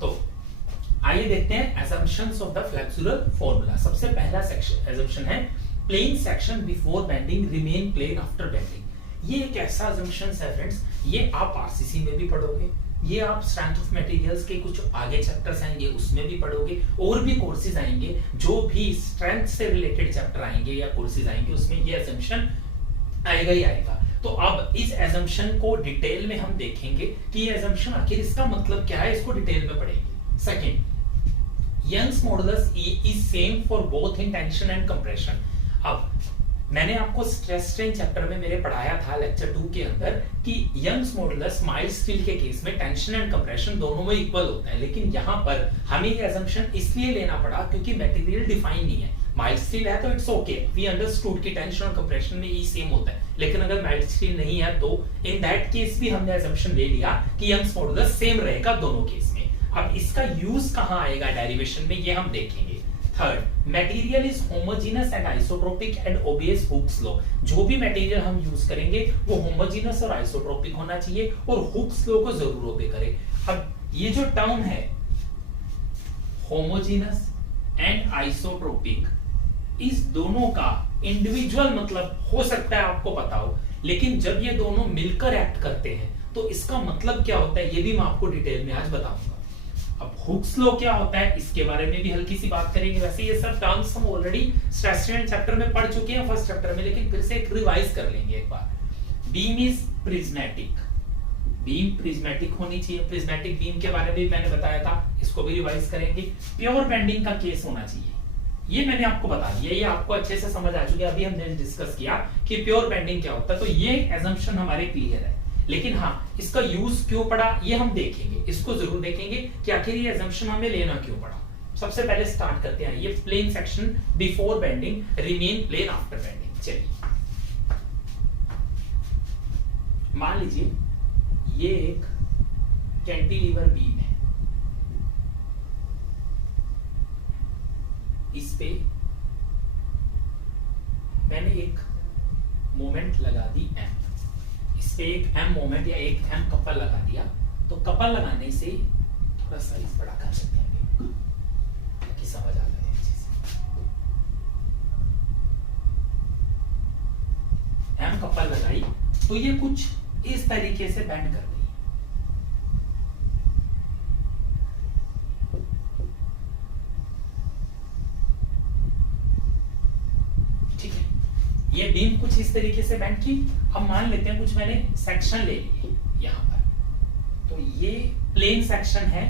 तो आइए देखते हैं assumptions of the flexural formula. सबसे पहला सेक्शन assumption है plane section before bending remain plane after bending. ये एक ऐसा assumptions है फ्रेंड्स, ये आप आरसीसी में भी पढ़ोगे, ये आप स्ट्रेंथ ऑफ मटेरियल्स के कुछ आगे चैप्टर्स आएंगे उसमें भी पढ़ोगे, और भी कोर्सेज आएंगे जो भी स्ट्रेंथ से रिलेटेड चैप्टर आएंगे या कोर्सेज आएंगे उसमें ये assumption आएगा ही आएगा। तो अब इस assumption को डिटेल में हम देखेंगे कि ये assumption आखिर इसका मतलब क्या है, इसको डिटेल में पढ़ेंगे। Second, Young's modulus is same for both in tension and compression. अब मैंने आपको स्ट्रेस स्ट्रेन चैप्टर में मेरे पढ़ाया था लेक्चर 2 के अंदर कि यंग्स मॉडुलस माइल्ड स्टील के केस में टेंशन एंड कंप्रेशन दोनों में इक्वल होता है, लेकिन यहाँ पर हमें ये assumption इसलिए लेना पड़ा क्योंकि मटेरियल डिफाइन नहीं है। माइल्ड स्टील है तो इट्स ओके, वी अंडरस्टूड कि टेंशन और कंप्रेशन में ई सेम होता है, लेकिन अगर माइल्ड स्टील नहीं है तो इन दैट केस भी हमने assumption ले लिया कि यंग्स मॉडुलस सेम रहेगा दोनों केस में। अब इसका यूज कहां आएगा डेरिवेशन में, ये हम देखेंगे। Third, material is homogeneous and isotropic and obeys Hooke's law. जो भी मटेरियल हम यूज करेंगे वो होमोजेनस और आइसोट्रोपिक होना चाहिए और हुक्स लॉ को जरूर ओबे करे। अब ये जो टर्म है होमोजेनस एंड आइसोट्रोपिक, इस दोनों का इंडिविजुअल मतलब हो सकता है आपको पता हो, लेकिन जब ये दोनों मिलकर एक्ट करते हैं तो इसका मतलब क्या होता है ये भी मैं आपको डिटेल में आज बताऊंगा। अब हुक्स लॉ क्या होता है इसके बारे में भी हल्की सी बात करेंगे। वैसे ये सब टर्म्स हम ऑलरेडी स्ट्रेस स्ट्रेन चैप्टर में पढ़ चुके हैं फर्स्ट चैप्टर में, लेकिन फिर से एक रिवाइज कर लेंगे एक बार। Beam is prismatic, beam prismatic होनी चाहिए। प्रिज्मेटिक बीम के बारे में भी मैंने बताया था, इसको भी रिवाइज करेंगे। प्योर बेंडिंग का केस होना चाहिए, ये मैंने आपको बता दिया, ये आपको अच्छे से समझ आ चुकी है। अभी हमने डिस्कस किया कि प्योर बेंडिंग क्या होता है, तो ये assumption हमारे क्लियर है। लेकिन हाँ, इसका यूज क्यों पड़ा ये हम देखेंगे, इसको जरूर देखेंगे कि आखिर ये assumption हमें लेना क्यों पड़ा। सबसे पहले स्टार्ट करते हैं, ये plane section before bending remain plane after bending. चलिए मान लीजिए ये एक कैंटिलीवर बीम है, इस पे मैंने एक मोमेंट लगा दी m, इस पे एक m मोमेंट या एक m कपल लगा दिया। तो कपल लगाने से थोड़ा साइज बड़ा कर सकते हैं बीम का ताकि समझ आ जाए अच्छे से। m कपल लगाई तो ये कुछ इस तरीके से बेंड कर गई। ठीक है, ये बीम कुछ इस तरीके से बेंड की। अब मान लेते हैं कुछ मैंने सेक्शन ले लिए यहां पर, तो ये प्लेन सेक्शन है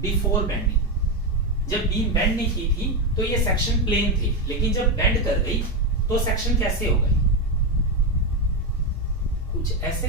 बिफोर बेंडिंग। जब बीम बेंड नहीं की थी तो ये सेक्शन प्लेन थे, लेकिन जब बेंड कर गई तो सेक्शन कैसे हो गई, कुछ ऐसे।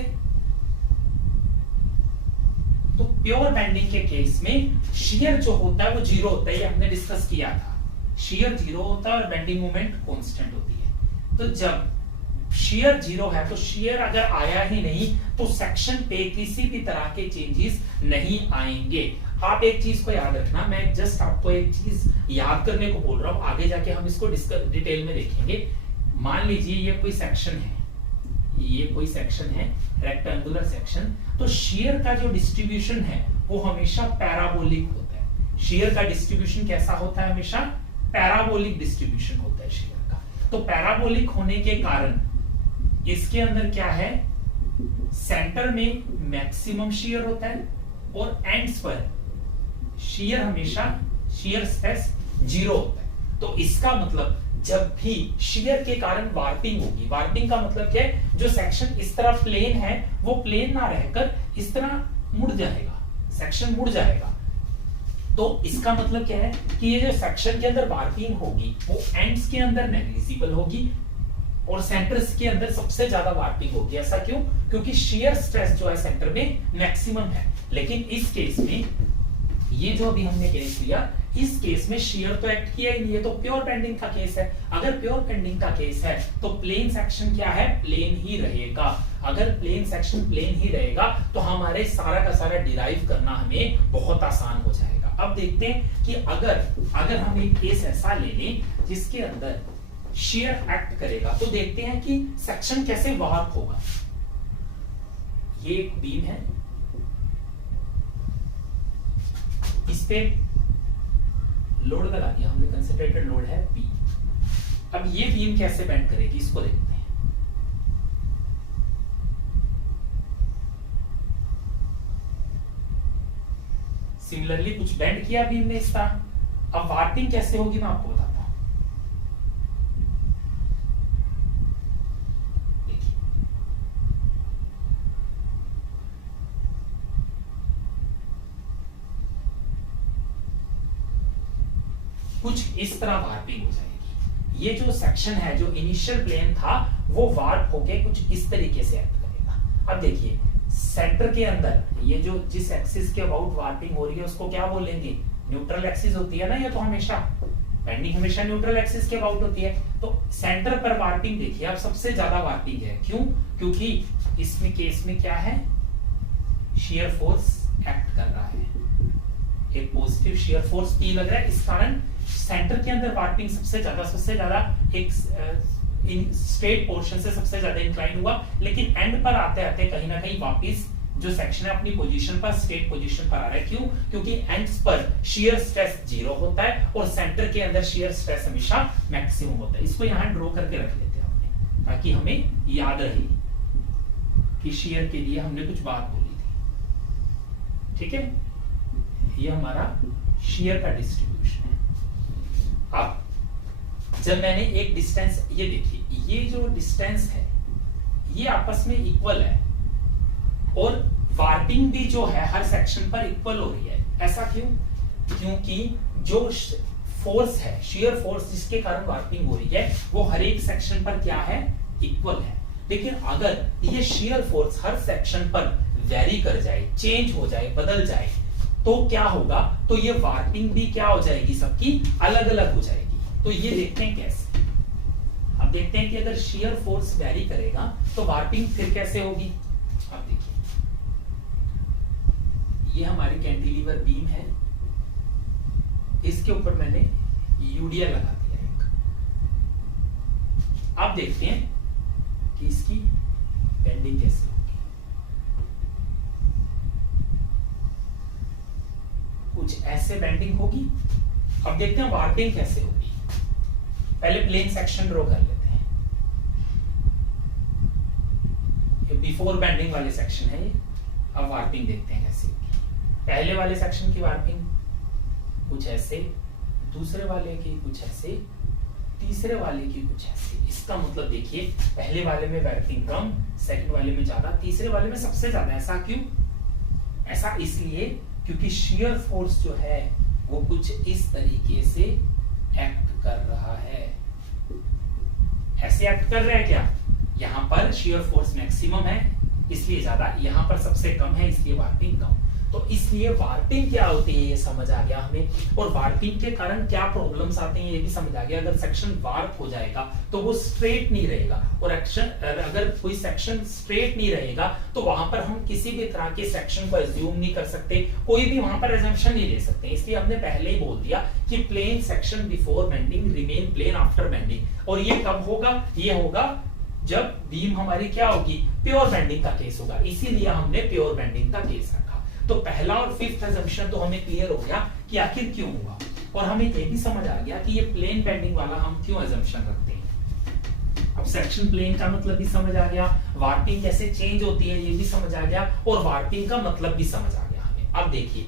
तो प्योर बेंडिंग के केस में शियर जो होता है वो जीरो होता है, ये हमने डिस्कस किया था। शियर जीरो होता है और बेंडिंग मोमेंट कांस्टेंट होती है। तो जब शियर जीरो है तो शियर अगर आया ही नहीं तो सेक्शन पे किसी भी तरह के चेंजेस नहीं आएंगे। आप एक चीज को याद रखना, मैं जस्ट आपको एक चीज याद करने को बोल रहा हूं, आगे जाके हम इसको डिटेल में देखेंगे। मान लीजिए ये कोई सेक्शन है, ये कोई सेक्शन है रेक्टेंगुलर सेक्शन, तो शियर का जो डिस्ट्रीब्यूशन है वो हमेशा पैराबोलिक होता है। शियर का डिस्ट्रीब्यूशन कैसा होता है, हमेशा पैराबोलिक डिस्ट्रीब्यूशन होता है शियर का। तो पैराबोलिक होने के कारण इसके अंदर क्या है, सेंटर में मैक्सिमम शियर होता है और एंड्स पर शियर हमेशा शियर स्ट्रेस जीरो होता है। तो इसका मतलब जब भी शियर के कारण वार्पिंग होगी, वार्पिंग का मतलब क्या है, जो सेक्शन इस तरह प्लेन है वो प्लेन ना रहकर इस तरह मुड़ जाएगा, सेक्शन मुड़ जाएगा। तो इसका मतलब क्या है कि ये जो सेक्शन के अंदर वार्पिंग होगी वो एंड्स के अंदर नेग्लिजिबल होगी और सेंटर्स के अंदर सबसे ज्यादा वार्पिंग होगी। ऐसा क्यों, क्योंकि शियर स्ट्रेस जो है सेंटर में मैक्सिमम है। लेकिन इस केस में ये जो अभी हमने केस लिया, इस केस में शियर तो एक्ट किया ही नहीं है, तो प्योर बेंडिंग का केस है। अगर प्योर बेंडिंग का केस है तो प्लेन सेक्शन क्या है, प्लेन ही रहेगा। अगर प्लेन सेक्शन प्लेन ही रहेगा तो हमारे सारा का सारा डिराइव करना हमें बहुत आसान हो जाएगा। अब देखते हैं कि अगर हम एक केस ऐसा ले लें जिसके अंदर शियर एक्ट करेगा, तो देखते हैं कि सेक्शन कैसे वार्प होगा। ये एक बीम है, इस पे लोड लगा दिया हमने, कंसंट्रेटेड लोड है P। अब ये बीम कैसे बेंड करेगी इसको देखते हैं। सिमिलरली कुछ बेंड किया बीम ने इसका। अब वार्पिंग कैसे होगी मैं आपको बताता हूं। कुछ इस तरह वार्पिंग हो जाएगी। ये जो सेक्शन है, जो इनिशियल प्लेन था, वो वार्प होके कुछ इस तरीके से एक्ट करेगा। अब देखिए सेंटर के अंदर ये जो जिस एक्सिस के अबाउट वार्पिंग हो रही है उसको क्या बोलेंगे, न्यूट्रल एक्सिस होती है ना। ये तो हमेशा बेंडिंग हमेशा न्यूट्रल एक्सिस के अबाउट होती है। तो सेंटर पर वार्पिंग देखिए अब सबसे ज्यादा वार्पिंग है। क्यों? क्योंकि इसमें केस में क्या है, शियर फोर्स एक्ट कर रहा है, एक पॉजिटिव शियर फोर्स P लग रहा है। इस कारण सेंटर के अंदर वार्पिंग सबसे ज्यादा एक इन स्ट्रेट पोर्शन से सबसे ज्यादा इंक्लाइन हुआ। लेकिन एंड पर आते आते कहीं ना कहीं वापस जो सेक्शन है अपनी पोजीशन पर, स्ट्रेट पोजीशन पर आ रहा है। क्यों? क्योंकि एंड्स पर शियर स्ट्रेस 0 होता है और सेंटर के अंदर शियर स्ट्रेस हमेशा मैक्सिमम होता है। इसको यहां ड्रॉ करके रख लेते हैं हमने, ताकि हमें याद रहे कि शियर के लिए हमने कुछ बात बोली थी। ठीक है, ये हमारा शियर का डिस्ट्रीब्यूशन है। अब जब मैंने एक डिस्टेंस, ये देखिए ये जो डिस्टेंस है ये आपस में इक्वल है और वार्पिंग भी जो है हर सेक्शन पर इक्वल हो रही है। ऐसा क्यों? क्योंकि जो फोर्स है, शियर फोर्स जिसके कारण वार्पिंग हो रही है, वो हर एक सेक्शन पर क्या है, इक्वल है। लेकिन अगर ये शियर फोर्स हर सेक्शन पर वेरी कर जाए, चेंज हो जाए, बदल जाए, तो क्या होगा, तो ये वार्पिंग भी क्या हो जाएगी, सबकी अलग अलग हो जाएगी। तो ये देखते हैं कैसे। अब देखते हैं कि अगर शियर फोर्स वेरी करेगा तो वार्पिंग फिर कैसे होगी। अब देखिए ये हमारी कैंटिलीवर बीम है, इसके ऊपर मैंने यूडीएल लगा दिया एक। अब देखते हैं कि इसकी बेंडिंग कैसे होगी। कुछ ऐसे बेंडिंग होगी। अब देखते हैं वार्पिंग कैसे होगी। पहले प्लेन सेक्शन ड्रॉ कर लेते हैं। ये बिफोर बेंडिंग वाले सेक्शन है ये। अब वार्पिंग देखते हैं कैसे होगी। पहले वाले सेक्शन की वार्पिंग कुछ ऐसे, दूसरे वाले की कुछ ऐसे, तीसरे वाले की कुछ ऐसे। इसका मतलब देखिए पहले वाले में वार्पिंग कम, सेकंड वाले में ज्यादा, तीसरे वाले में सबसे ज्यादा। ऐसा क्यों? ऐसा इसलिए क्योंकि शियर फोर्स जो है वो कुछ इस तरीके से एक्ट कर रहा है। ऐसे एक्ट कर रहा है क्या? यहां पर शियर फोर्स मैक्सिमम है इसलिए ज्यादा, यहां पर सबसे कम है इसलिए वार्पिंग कम। तो इसलिए वार्पिंग क्या होती है ये समझ आ गया हमें। और वार्पिंग के कारण क्या प्रॉब्लम्स आते हैं ये भी समझ आ गया। अगर सेक्शन वार्प हो जाएगा तो वो स्ट्रेट नहीं रहेगा, और अगर कोई सेक्शन स्ट्रेट नहीं रहेगा तो वहां पर हम किसी भी तरह के सेक्शन को एज्यूम नहीं कर सकते, कोई भी वहां पर एजम्पशन नहीं ले सकते। इसलिए हमने पहले ही बोल दिया कि plane section before bending remain plane after bending. और ये कब होगा? ये होगा जब बीम हमारी क्या होगी, प्योर बेंडिंग का केस होगा। इसीलिए हमने प्योर बेंडिंग का केस रखा। तो पहला और फिफ्थ अजम्पशन तो हमें क्लियर हो गया कि आखिर क्यों हुआ, और हमें ये भी समझ आ गया कि ये प्लेन बेंडिंग वाला हम क्यों अजम्पशन रखते हैं। अब सेक्शन प्लेन का मतलब भी समझ आ गया, वार्पिंग कैसे चेंज होती है ये भी समझ आ गया, और वार्पिंग का मतलब भी समझ आ गया हमें। अब देखिए,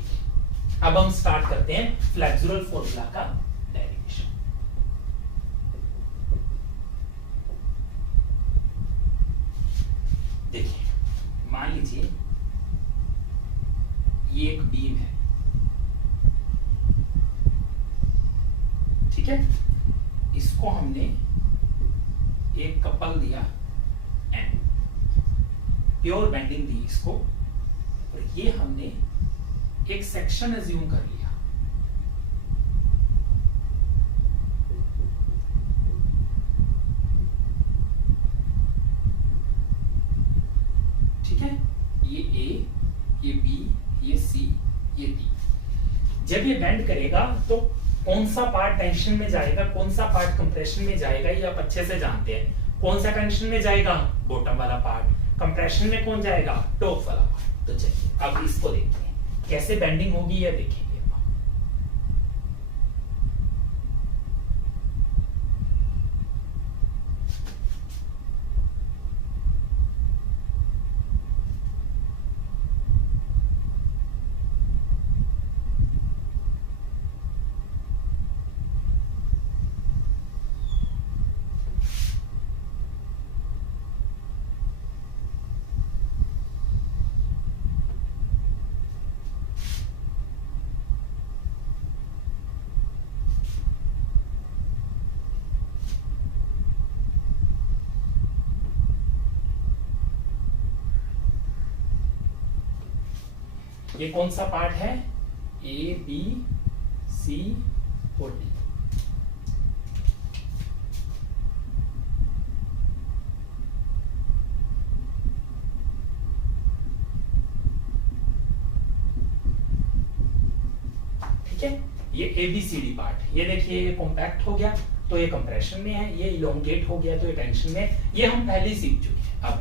अब हम स्टार्ट करते हैं फ्लेक्सुरल फॉर्मूला का डेरिवेशन। देखिए मान लीजिए ये एक बीम है, ठीक है। इसको हमने एक कपल दिया एंड प्योर बेंडिंग दी इसको, और ये हमने एक सेक्शन एज्यूम कर लिया। ठीक है, ये ए, ये बी, ये सी, ये डी। जब ये बेंड करेगा तो कौन सा पार्ट टेंशन में जाएगा, कौन सा पार्ट कंप्रेशन में जाएगा, ये आप अच्छे से जानते हैं। कौन सा टेंशन में जाएगा? बॉटम वाला पार्ट। कंप्रेशन में कौन जाएगा? टॉप वाला पार्ट। तो चलिए अब इसको देखते हैं कैसे बेंडिंग होगी, ये देखेंगे। ये कौन सा पार्ट है, ए बी सी और डी। ठीक है, ये ABCD पार्ट, ये देखिए ये कॉम्पैक्ट हो गया तो ये कंप्रेशन में है, ये इलोंगेट हो गया तो ये टेंशन में, ये हम पहले ही सीख चुके हैं। अब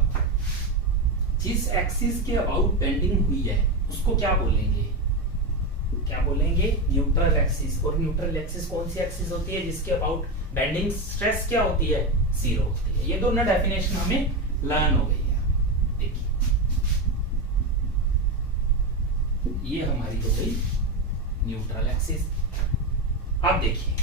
जिस एक्सिस के अबाउट बेंडिंग हुई है उसको क्या बोलेंगे, क्या बोलेंगे, न्यूट्रल एक्सिस। और न्यूट्रल एक्सिस कौन सी एक्सिस होती है, जिसके अबाउट बेंडिंग स्ट्रेस क्या होती है, जीरो होती है। ये दोनों डेफिनेशन हमें लर्न हो गई है। देखिए ये हमारी हो गई न्यूट्रल एक्सिस। अब देखिए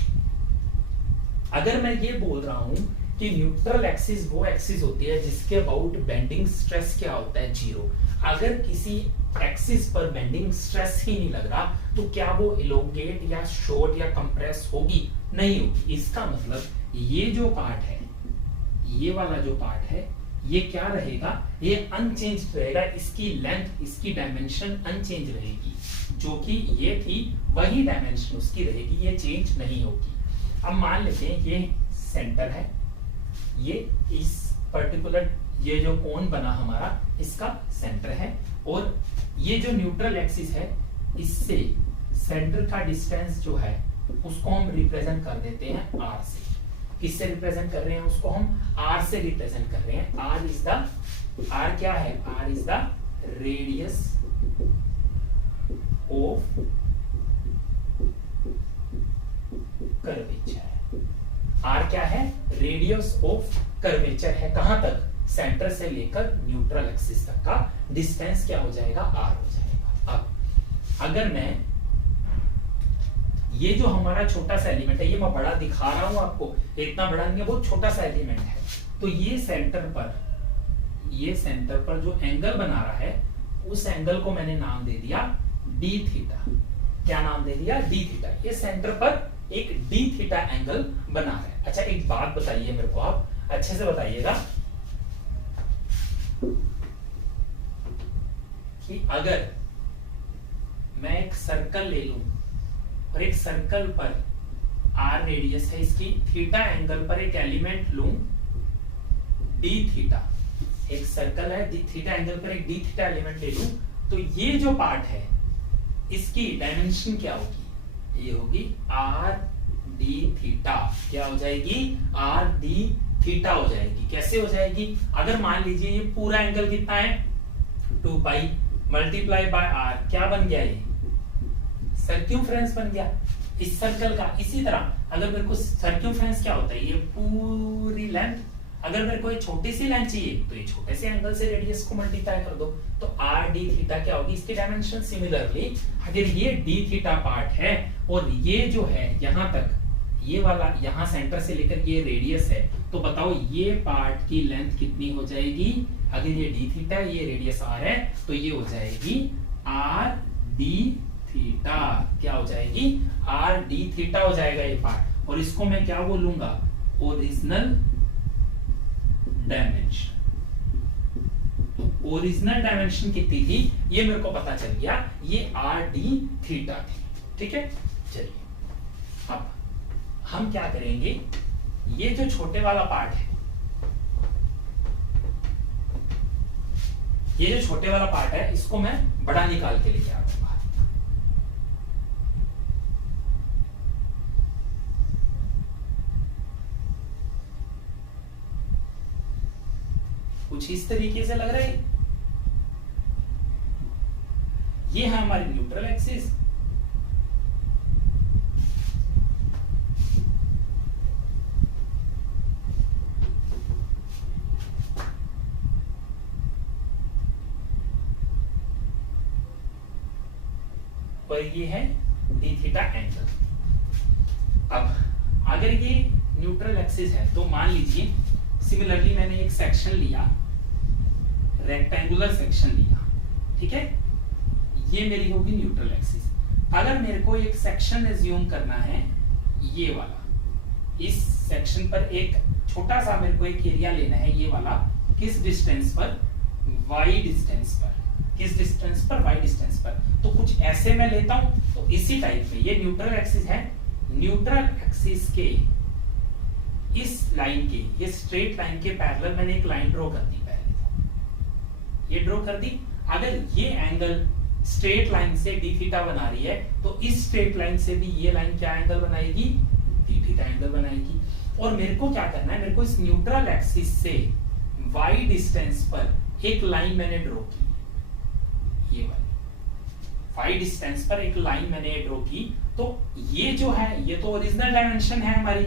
अगर मैं ये बोल रहा हूं कि न्यूट्रल एक्सिस वो एक्सिस होती है जिसके अबाउट बेंडिंग स्ट्रेस क्या होता है, जीरो। अगर किसी एक्सिस पर बेंडिंग स्ट्रेस ही नहीं लग रहा तो क्या वो इलोंगेट या शॉर्ट या कंप्रेस होगी, नहीं होगी। इसका मतलब ये जो पार्ट है, ये वाला जो पार्ट है, ये क्या रहेगा, ये अनचेंज रहेगा। इसकी लेंथ, इसकी डायमेंशन अनचेंज रहेगी, जो कि ये थी वही डायमेंशन उसकी रहेगी, ये चेंज नहीं होगी। अब मान लेते हैं ये सेंटर है, ये इस पर्टिकुलर ये जो कोन बना हमारा इसका सेंटर है, और ये जो न्यूट्रल एक्सिस है इससे सेंटर का डिस्टेंस जो है उसको हम रिप्रेजेंट कर देते हैं आर से। किससे रिप्रेजेंट कर रहे हैं उसको, हम आर से रिप्रेजेंट कर रहे हैं। आर इज द, आर क्या है, r is the radius of curvature. R क्या है, रेडियस ऑफ कर्वेचर है, कहां तक, सेंटर से लेकर न्यूट्रल एक्सिस तक का डिस्टेंस क्या हो जाएगा, आर हो जाएगा। अब अगर मैं ये जो हमारा छोटा सा एलिमेंट है, ये मैं बड़ा दिखा रहा हूं आपको, इतना बड़ा नहीं है, बहुत छोटा सा एलिमेंट है, तो ये सेंटर पर जो एंगल बना रहा है उस एंगल को मैंने नाम दे दिया डी थीटा। क्या नाम दे दिया, डी थीटा। ये सेंटर पर एक डी थीटा एंगल बना रहा है। अच्छा एक बात बताइए मेरे को, आप अच्छे से बताइएगा कि अगर मैं एक सर्कल ले लूं और एक सर्कल पर आर रेडियस है, इसकी थीटा एंगल पर एक एलिमेंट लूं डी थीटा, एक सर्कल है, थीटा एंगल पर एक डी थीटा एलिमेंट ले लूं, तो ये जो पार्ट है इसकी डायमेंशन क्या होगी, ये होगी आर डी थीटा। क्या हो जाएगी, आर डी थीटा हो जाएगी। कैसे हो जाएगी, अगर मान लीजिए ये पूरा एंगल कितना है 2 पाई मल्टीप्लाई बाय आर, क्या बन गया, ये सर्क्यूमफ्रेंस बन गया इस सर्कल का। इसी तरह अगर मेरे को सर्क्यूमफ्रेंस क्या होता है, ये पूरी लेंथ, अगर मेरे को एक छोटी सी लेंथ चाहिए तो ये छोटे से एंगल से रेडियस को मल्टीप्लाई कर दो, तो आर डी थीटा क्या होगी, इसकी डायमेंशन। सिमिलरली अगर ये डी थीटा पार्ट है और ये जो है यहां तक, ये वाला यहां सेंटर से लेकर ये रेडियस है, तो बताओ ये पार्ट की लेंथ कितनी हो जाएगी, अगर ये डी थीटा ये रेडियस आर है तो ये हो जाएगी आर डी थीटा। क्या हो जाएगी, आर डी थीटा हो जाएगा ये पार्ट, और इसको मैं क्या बोलूंगा, ओरिजिनल डायमेंशन। ओरिजिनल डायमेंशन कितनी थी ये मेरे को पता चल गया, ये आर डी थीटा थी। ठीक है, चलिए अब हम क्या करेंगे, ये जो छोटे वाला पार्ट है, ये जो छोटे वाला पार्ट है इसको मैं बड़ा निकाल के लेके आ रहा हूं। कुछ इस तरीके से लग रहा है, ये है हमारी न्यूट्रल एक्सिस, और ये है डी थीटा एंगल। अब अगर ये न्यूट्रल एक्सिस है तो मान लीजिए सिमिलरली मैंने एक सेक्शन लिया, रेक्टेंगुलर सेक्शन लिया, ठीक है, ये मेरी होगी न्यूट्रल एक्सिस। अगर मेरे को एक सेक्शन एज्यूम करना है ये वाला, इस सेक्शन पर एक छोटा सा मेरे को एक एरिया लेना है, ये वाला, किस डिस्टेंस पर, y डिस्टेंस पर, किस डिस्टेंस पर, y डिस्टेंस पर। तो कुछ ऐसे मैं लेता हूं, तो इसी टाइप में ये न्यूट्रल एक्सिस है, न्यूट्रल एक्सिस के इस लाइन के, ये स्ट्रेट लाइन के पैरेलल मैंने एक लाइन ड्रॉ कर दी पहले, तो ये ड्रॉ कर दी। अगर ये एंगल स्ट्रेट लाइन से डी थीटा बना रही है, तो इस स्ट्रेट लाइन से भी ये लाइन क्या एंगल बनाएगी, डी थीटा एंगल बनाएगी। और मेरे को क्या करना है, मेरे को इस न्यूट्रल एक्सिस से y डिस्टेंस पर एक लाइन मैंने ड्रॉ की, ये वाली y डिस्टेंस पर एक लाइन मैंने ड्रॉ की। तो ये जो है, ये तो ओरिजिनल डायमेंशन है हमारी,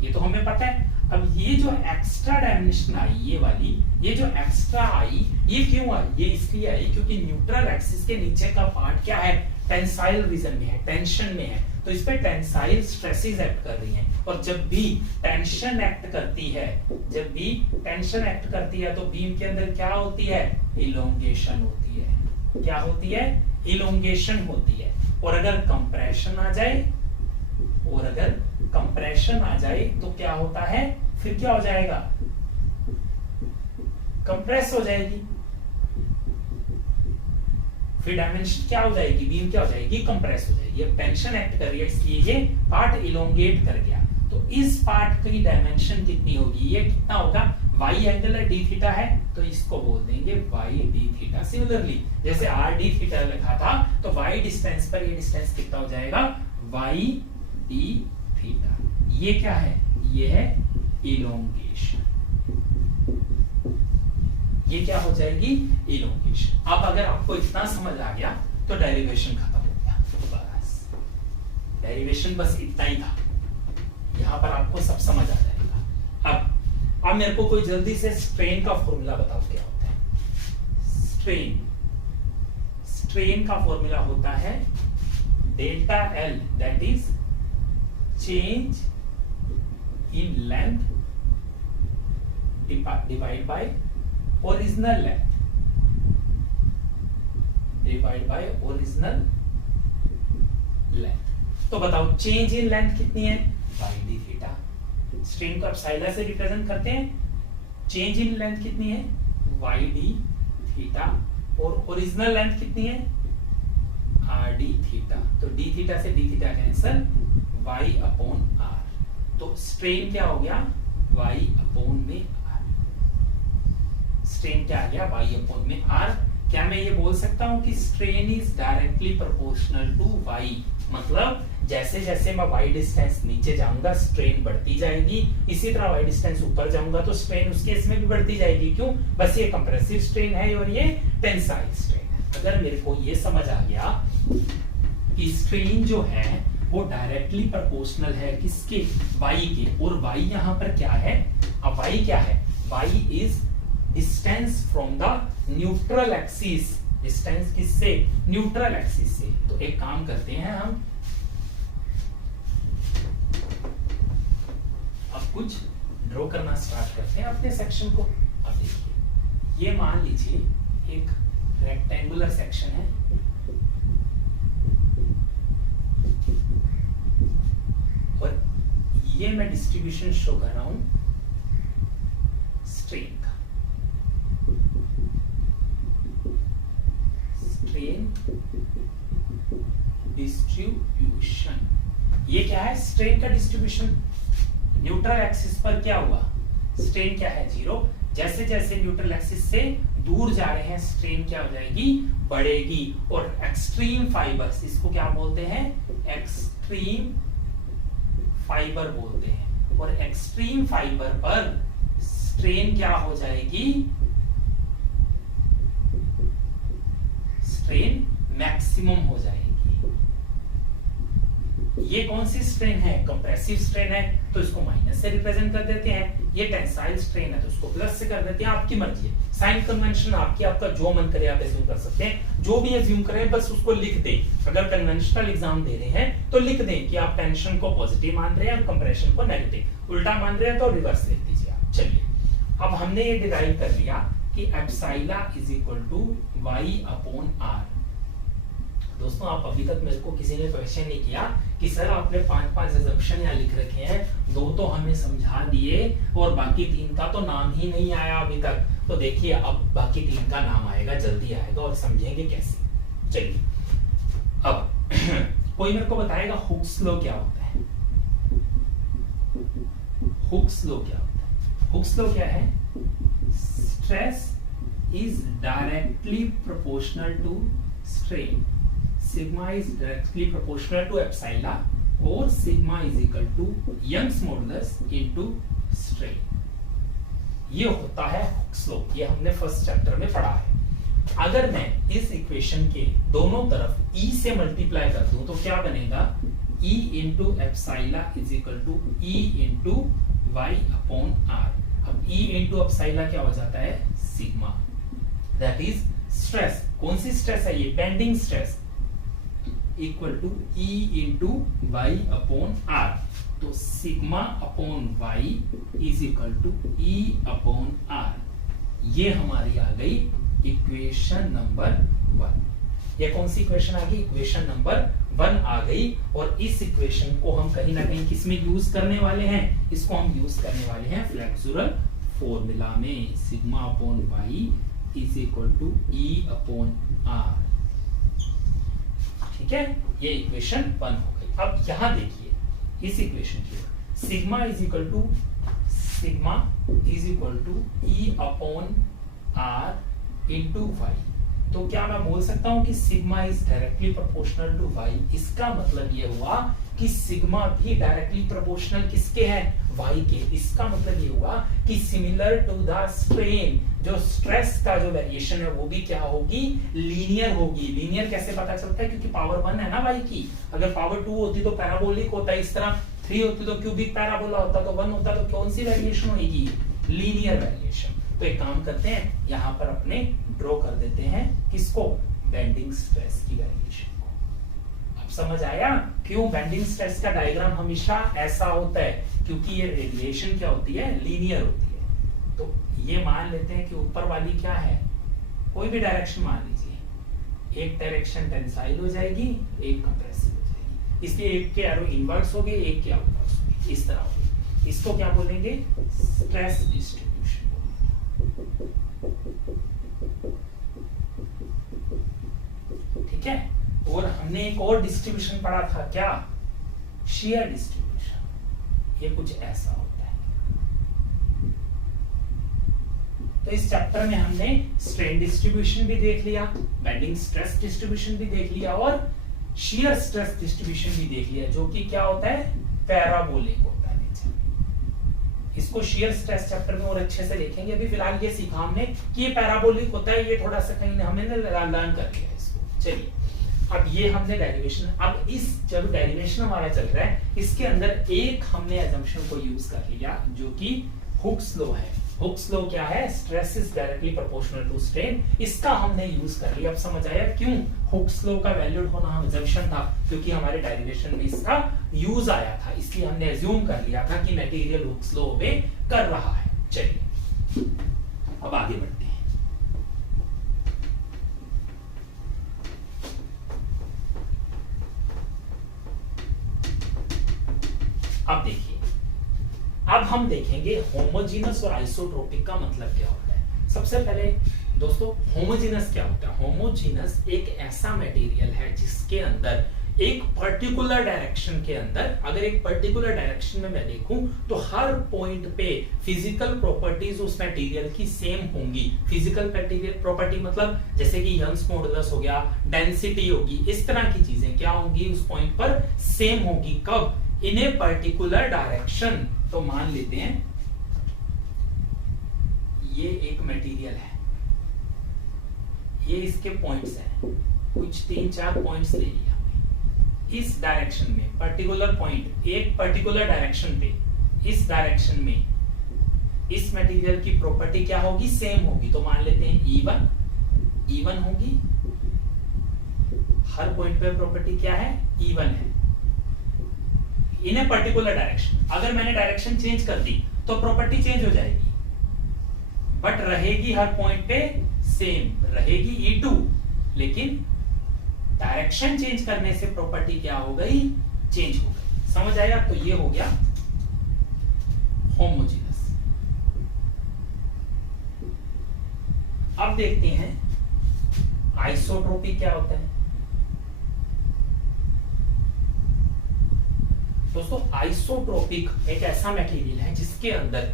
ये तो हमें पता है। अब ये जो एक्स्ट्रा डायमेंशन आई, ये वाली, ये जो एक्स्ट्रा आई, ये क्यों आई, ये इसलिए आई क्योंकि न्यूट्रल एक्सिस के नीचे का पार्ट क्या है, टेंसाइल रीजन में है, टेंशन में है, तो इस पे टेंसाइल स्ट्रेसेस एक्ट कर रही हैं। और जब भी टेंशन एक्ट करती है, जब भी टेंशन एक्ट करती है, तो बीम के अंदर क्या होती है, इलोंगेशन होती है। क्या होती है, इलोंगेशन होती है। और अगर कंप्रेशन आ जाए, और अगर कंप्रेशन आ जाए तो क्या होता है, फिर क्या हो जाएगा, कंप्रेस हो जाएगी, फिर डायमेंशन क्या हो जाएगी, बीम क्या हो जाएगी, कंप्रेस हो जाएगी। अब टेंशन एक्ट कर रही है, इसलिए ये पार्ट इलोंगेट कर गया। तो इस पार्ट की डायमेंशन कितनी होगी, ये कितना होगा, y एंगल है, d थीटा है, तो इसको बोल देंगे y d थीटा। सिमिलरली जैसे r d थीटा लिखा था, तो y डिस्टेंस पर ये डिस्टेंस कितना हो जाएगा, y d थीटा। ये क्या है, ये है इलोंगेशन, ये क्या हो जाएगी, इलोंगेशन। अब अगर आपको इतना समझ आ गया तो डेरिवेशन खत्म हो गया, बस डेरिवेशन बस इतना ही था, यहां पर आपको सब समझ आ जाएगा। अब मेरे को कोई जल्दी से स्ट्रेन का फॉर्मूला बताओ क्या होता है। स्ट्रेन का फॉर्मूला होता है delta L, that is change in length divide by original length, divide by original length. तो बताओ चेंज इन लेंथ कितनी है, y d थीटा। स्ट्रेन को एप्सिलॉन से रिप्रेजेंट करते हैं। चेंज इन लेंथ कितनी है, y d थीटा। और ओरिजिनल लेंथ कितनी है, r d थीटा। तो d थीटा से d theta cancel, y upon r। तो स्ट्रेन क्या हो गया, y अपॉन में r। स्ट्रेन क्या आ गया, y अपॉन में r। क्या मैं ये बोल सकता हूं कि strain is directly proportional to y, मतलब जैसे जैसे मैं y डिस्टेंस नीचे जाऊंगा स्ट्रेन बढ़ती जाएगी, इसी तरह y डिस्टेंस ऊपर जाऊंगा तो स्ट्रेन उस केस में भी बढ़ती जाएगी। क्यों, बस ये कंप्रेसिव स्ट्रेन है और ये टेंसाइल स्ट्रेन है। अगर मेरे को ये समझ आ गया कि स्ट्रेन जो है वो डायरेक्टली प्रोपोर्शनल है किसके, y के, और y यहां पर क्या है, अब y क्या है, y is distance from the neutral axis. Distance किससे, न्यूट्रल एक्सिस से। तो एक काम करते हैं हम, अब कुछ ड्रॉ करना स्टार्ट करते हैं अपने सेक्शन को। अब देखिए, ये मान लीजिए एक रेक्टेंगुलर सेक्शन है, और ये मैं डिस्ट्रीब्यूशन शो कर रहा हूं स्ट्रेन का। स्ट्रेन डिस्ट्रीब्यूशन, ये क्या है, स्ट्रेन का डिस्ट्रीब्यूशन। न्यूट्रल एक्सिस पर क्या हुआ, स्ट्रेन क्या है, 0। जैसे जैसे न्यूट्रल एक्सिस से दूर जा रहे हैं स्ट्रेन क्या हो जाएगी, बढ़ेगी। और एक्सट्रीम फाइबर्स, इसको क्या बोलते हैं, एक्सट्रीम फाइबर बोलते हैं। और एक्सट्रीम फाइबर पर स्ट्रेन क्या हो जाएगी, स्ट्रेन मैक्सिमम हो जाएगी। ये कौन सी स्ट्रेन है, कंप्रेसिव स्ट्रेन है, तो इसको माइनस से रिप्रेजेंट कर देते हैं। ये टेंसाइल स्ट्रेन है तो उसको प्लस से कर देते हैं। आपकी मर्जी है, साइन कन्वेंशन आपकी, आपका जो मन करे आप एज्यूम कर सकते हैं। जो भी एज्यूम करें बस उसको लिख दें। अगर कन्वेंशनल एग्जाम दे रहे हैं तो लिख दें कि आप टेंशन को पॉजिटिव मान रहे हैं और कंप्रेशन को नेगेटिव। उल्टा मान रहे हैं तो रिवर्स लिख दीजिए आप। चलिए, अब हमने ये डिराइव कर लिया कि epsilon is equal to y upon r। दोस्तों आप अभी तक मेरे को किसी ने क्वेश्चन नहीं किया कि सर आपने 5 अजम्पशन यहाँ लिख रखे हैं, 2 तो हमें समझा दिए और बाकी 3 का तो नाम ही नहीं आया अभी तक। तो देखिए अब बाकी 3 का नाम आएगा, जल्दी आएगा और समझेंगे कैसे। चलिए अब कोई मेरे को बताएगा हुक्स लॉ क्या होता है? हुक्स लॉ क्या होता है? हुक्स लॉ क्या है? Stress is directly proportional to strain. Sigma is directly proportional to epsilon or sigma is equal to Young's modulus into strain. ये होता है हुक्स लॉ, ये हमने फर्स्ट चैप्टर में पढ़ा है। अगर मैं इस इक्वेशन के दोनों तरफ E से मल्टीप्लाई कर दूं तो क्या बनेगा? E into epsilon is equal to E into y upon r। अब E into epsilon क्या हो जाता है? सिग्मा। That is stress. कौन सी स्ट्रेस है ये? Bending stress equal to E into Y upon R. तो sigma upon Y is equal to E upon R. ये हमारी आ गई इक्वेशन नंबर 1। ये कौन सी इक्वेशन आ गई? इक्वेशन नंबर 1 आ गई। और इस इक्वेशन को हम कहीं ना कहीं किसमें यूज करने वाले हैं? इसको हम यूज करने वाले हैं फ्लेक्सुरल फॉर्मूला में। Sigma upon Y is equal to E upon r. ठीक है, ये इक्वेशन 1 हो गई। अब यहां देखिए इस इक्वेशन की sigma is equal to E upon r into y. तो क्या मैं बोल सकता हूं कि sigma is directly proportional to y? इसका मतलब ये हुआ कि सिग्मा भी डायरेक्टली प्रोपोर्शनल किसके है? वाई के। इसका मतलब ये हुआ कि सिमिलर टू द स्ट्रेन, जो स्ट्रेस का जो वेरिएशन है वो भी क्या होगी? लीनियर होगी। लीनियर कैसे पता चलता है? क्योंकि पावर 1 है ना वाई की। अगर पावर 2 होती तो पैराबोलिक होता है, इस तरह 3 होती तो क्यूबिक पैराबोला होता, तो 1 होता तो कौन सी वेरिएशन होगी? Linear variation. तो एक काम करते हैं, यहां पर अपने ड्रॉ कर देते हैं किसको? बेंडिंग स्ट्रेस की वेरिएशन को। अब समझ आया क्यों बेंडिंग स्ट्रेस का डायग्राम हमेशा ऐसा होता है? क्योंकि ये रेडिएशन क्या होती है? लीनियर होती है। तो ये मान लेते हैं कि ऊपर वाली क्या है? कोई भी डायरेक्शन मान लीजिए, एक डायरेक्शन टेंसाइल हो जाएगी, एक कंप्रेसिव हो जाएगी। इसलिए एक के एरो इनवर्स हो गए, एक के आउटवर्स हो गए, इस तरह हो गए। इसको क्या बोलेंगे? Stress distribution. ठीक है। और हमने एक और डिस्ट्रीब्यूशन पढ़ा था, क्या? Share distribution. ये कुछ ऐसा होता है। तो इस चैप्टर में हमने स्ट्रेन डिस्ट्रीब्यूशन भी देख लिया, बेंडिंग स्ट्रेस डिस्ट्रीब्यूशन भी देख लिया और शेयर स्ट्रेस डिस्ट्रीब्यूशन भी देख लिया, जो कि क्या होता है? पैराबोलिक होता है। इसको शेयर स्ट्रेस चैप्टर में और अच्छे से देखेंगे। अभी फिलहाल ये सीखा हमने कि ये पैराबोलिक होता है, ये थोड़ा सा कहीं हमने लर्न कर लिया इसको। चलिए अब ये हमने डेरिवेशन, अब इस जब डेरिवेशन हमारा चल रहा है इसके अंदर एक हमने असम्पशन को यूज कर लिया जो कि हुक्स लॉ है। हुक्स लॉ क्या है? Stress is directly proportional to strain. इसका हमने यूज कर लिया। अब समझ आया क्यों हुक्स लॉ का वैलिड होना असम्पशन था? क्योंकि हमारे डेरिवेशन में इसका यूज आया था, इसलिए हमने अज्यूम कर लिया था कि मटेरियल हुक्स लॉ ओबे कर रहा है। चलिए अब आगे बढ़ते हैं। अब देखिए, अब हम देखेंगे होमोजीनस और आइसोट्रोपिक का मतलब क्या होता है। सबसे पहले दोस्तों होमोजीनस क्या होता है? होमोजीनस एक ऐसा मटेरियल है जिसके अंदर एक पर्टिकुलर डायरेक्शन के अंदर, अगर एक पर्टिकुलर डायरेक्शन में मैं देखूं तो हर पॉइंट पे फिजिकल प्रॉपर्टीज उस मटेरियल की सेम होंगी। फिजिकल प्रॉपर्टी मतलब जैसे कि यंग्स मॉडुलस हो गया, डेंसिटी होगी, इस तरह की चीजें क्या होंगी उस पॉइंट पर सेम होगी। कब? इन ए पर्टिकुलर डायरेक्शन। तो मान लेते हैं ये एक मटेरियल है, ये इसके पॉइंट्स हैं, कुछ 3-4 पॉइंट्स ले लिया इस डायरेक्शन में, पर्टिकुलर पॉइंट एक पर्टिकुलर डायरेक्शन पे, इस डायरेक्शन में इस मटेरियल की प्रॉपर्टी क्या होगी? सेम होगी। तो मान लेते हैं E1 होगी, हर पॉइंट पे प्रॉपर्टी क्या है? E1 है इन ए पर्टिकुलर डायरेक्शन। अगर मैंने डायरेक्शन चेंज कर दी तो प्रॉपर्टी चेंज हो जाएगी, बट रहेगी हर पॉइंट पे सेम, रहेगी E2, लेकिन डायरेक्शन चेंज करने से प्रॉपर्टी क्या हो गई, चेंज हो गई। समझ आया? तो ये हो गया होमोजीनस। अब देखते हैं आइसोट्रोपिक क्या होता है। दोस्तों आइसोट्रोपिक एक ऐसा मटेरियल है जिसके अंदर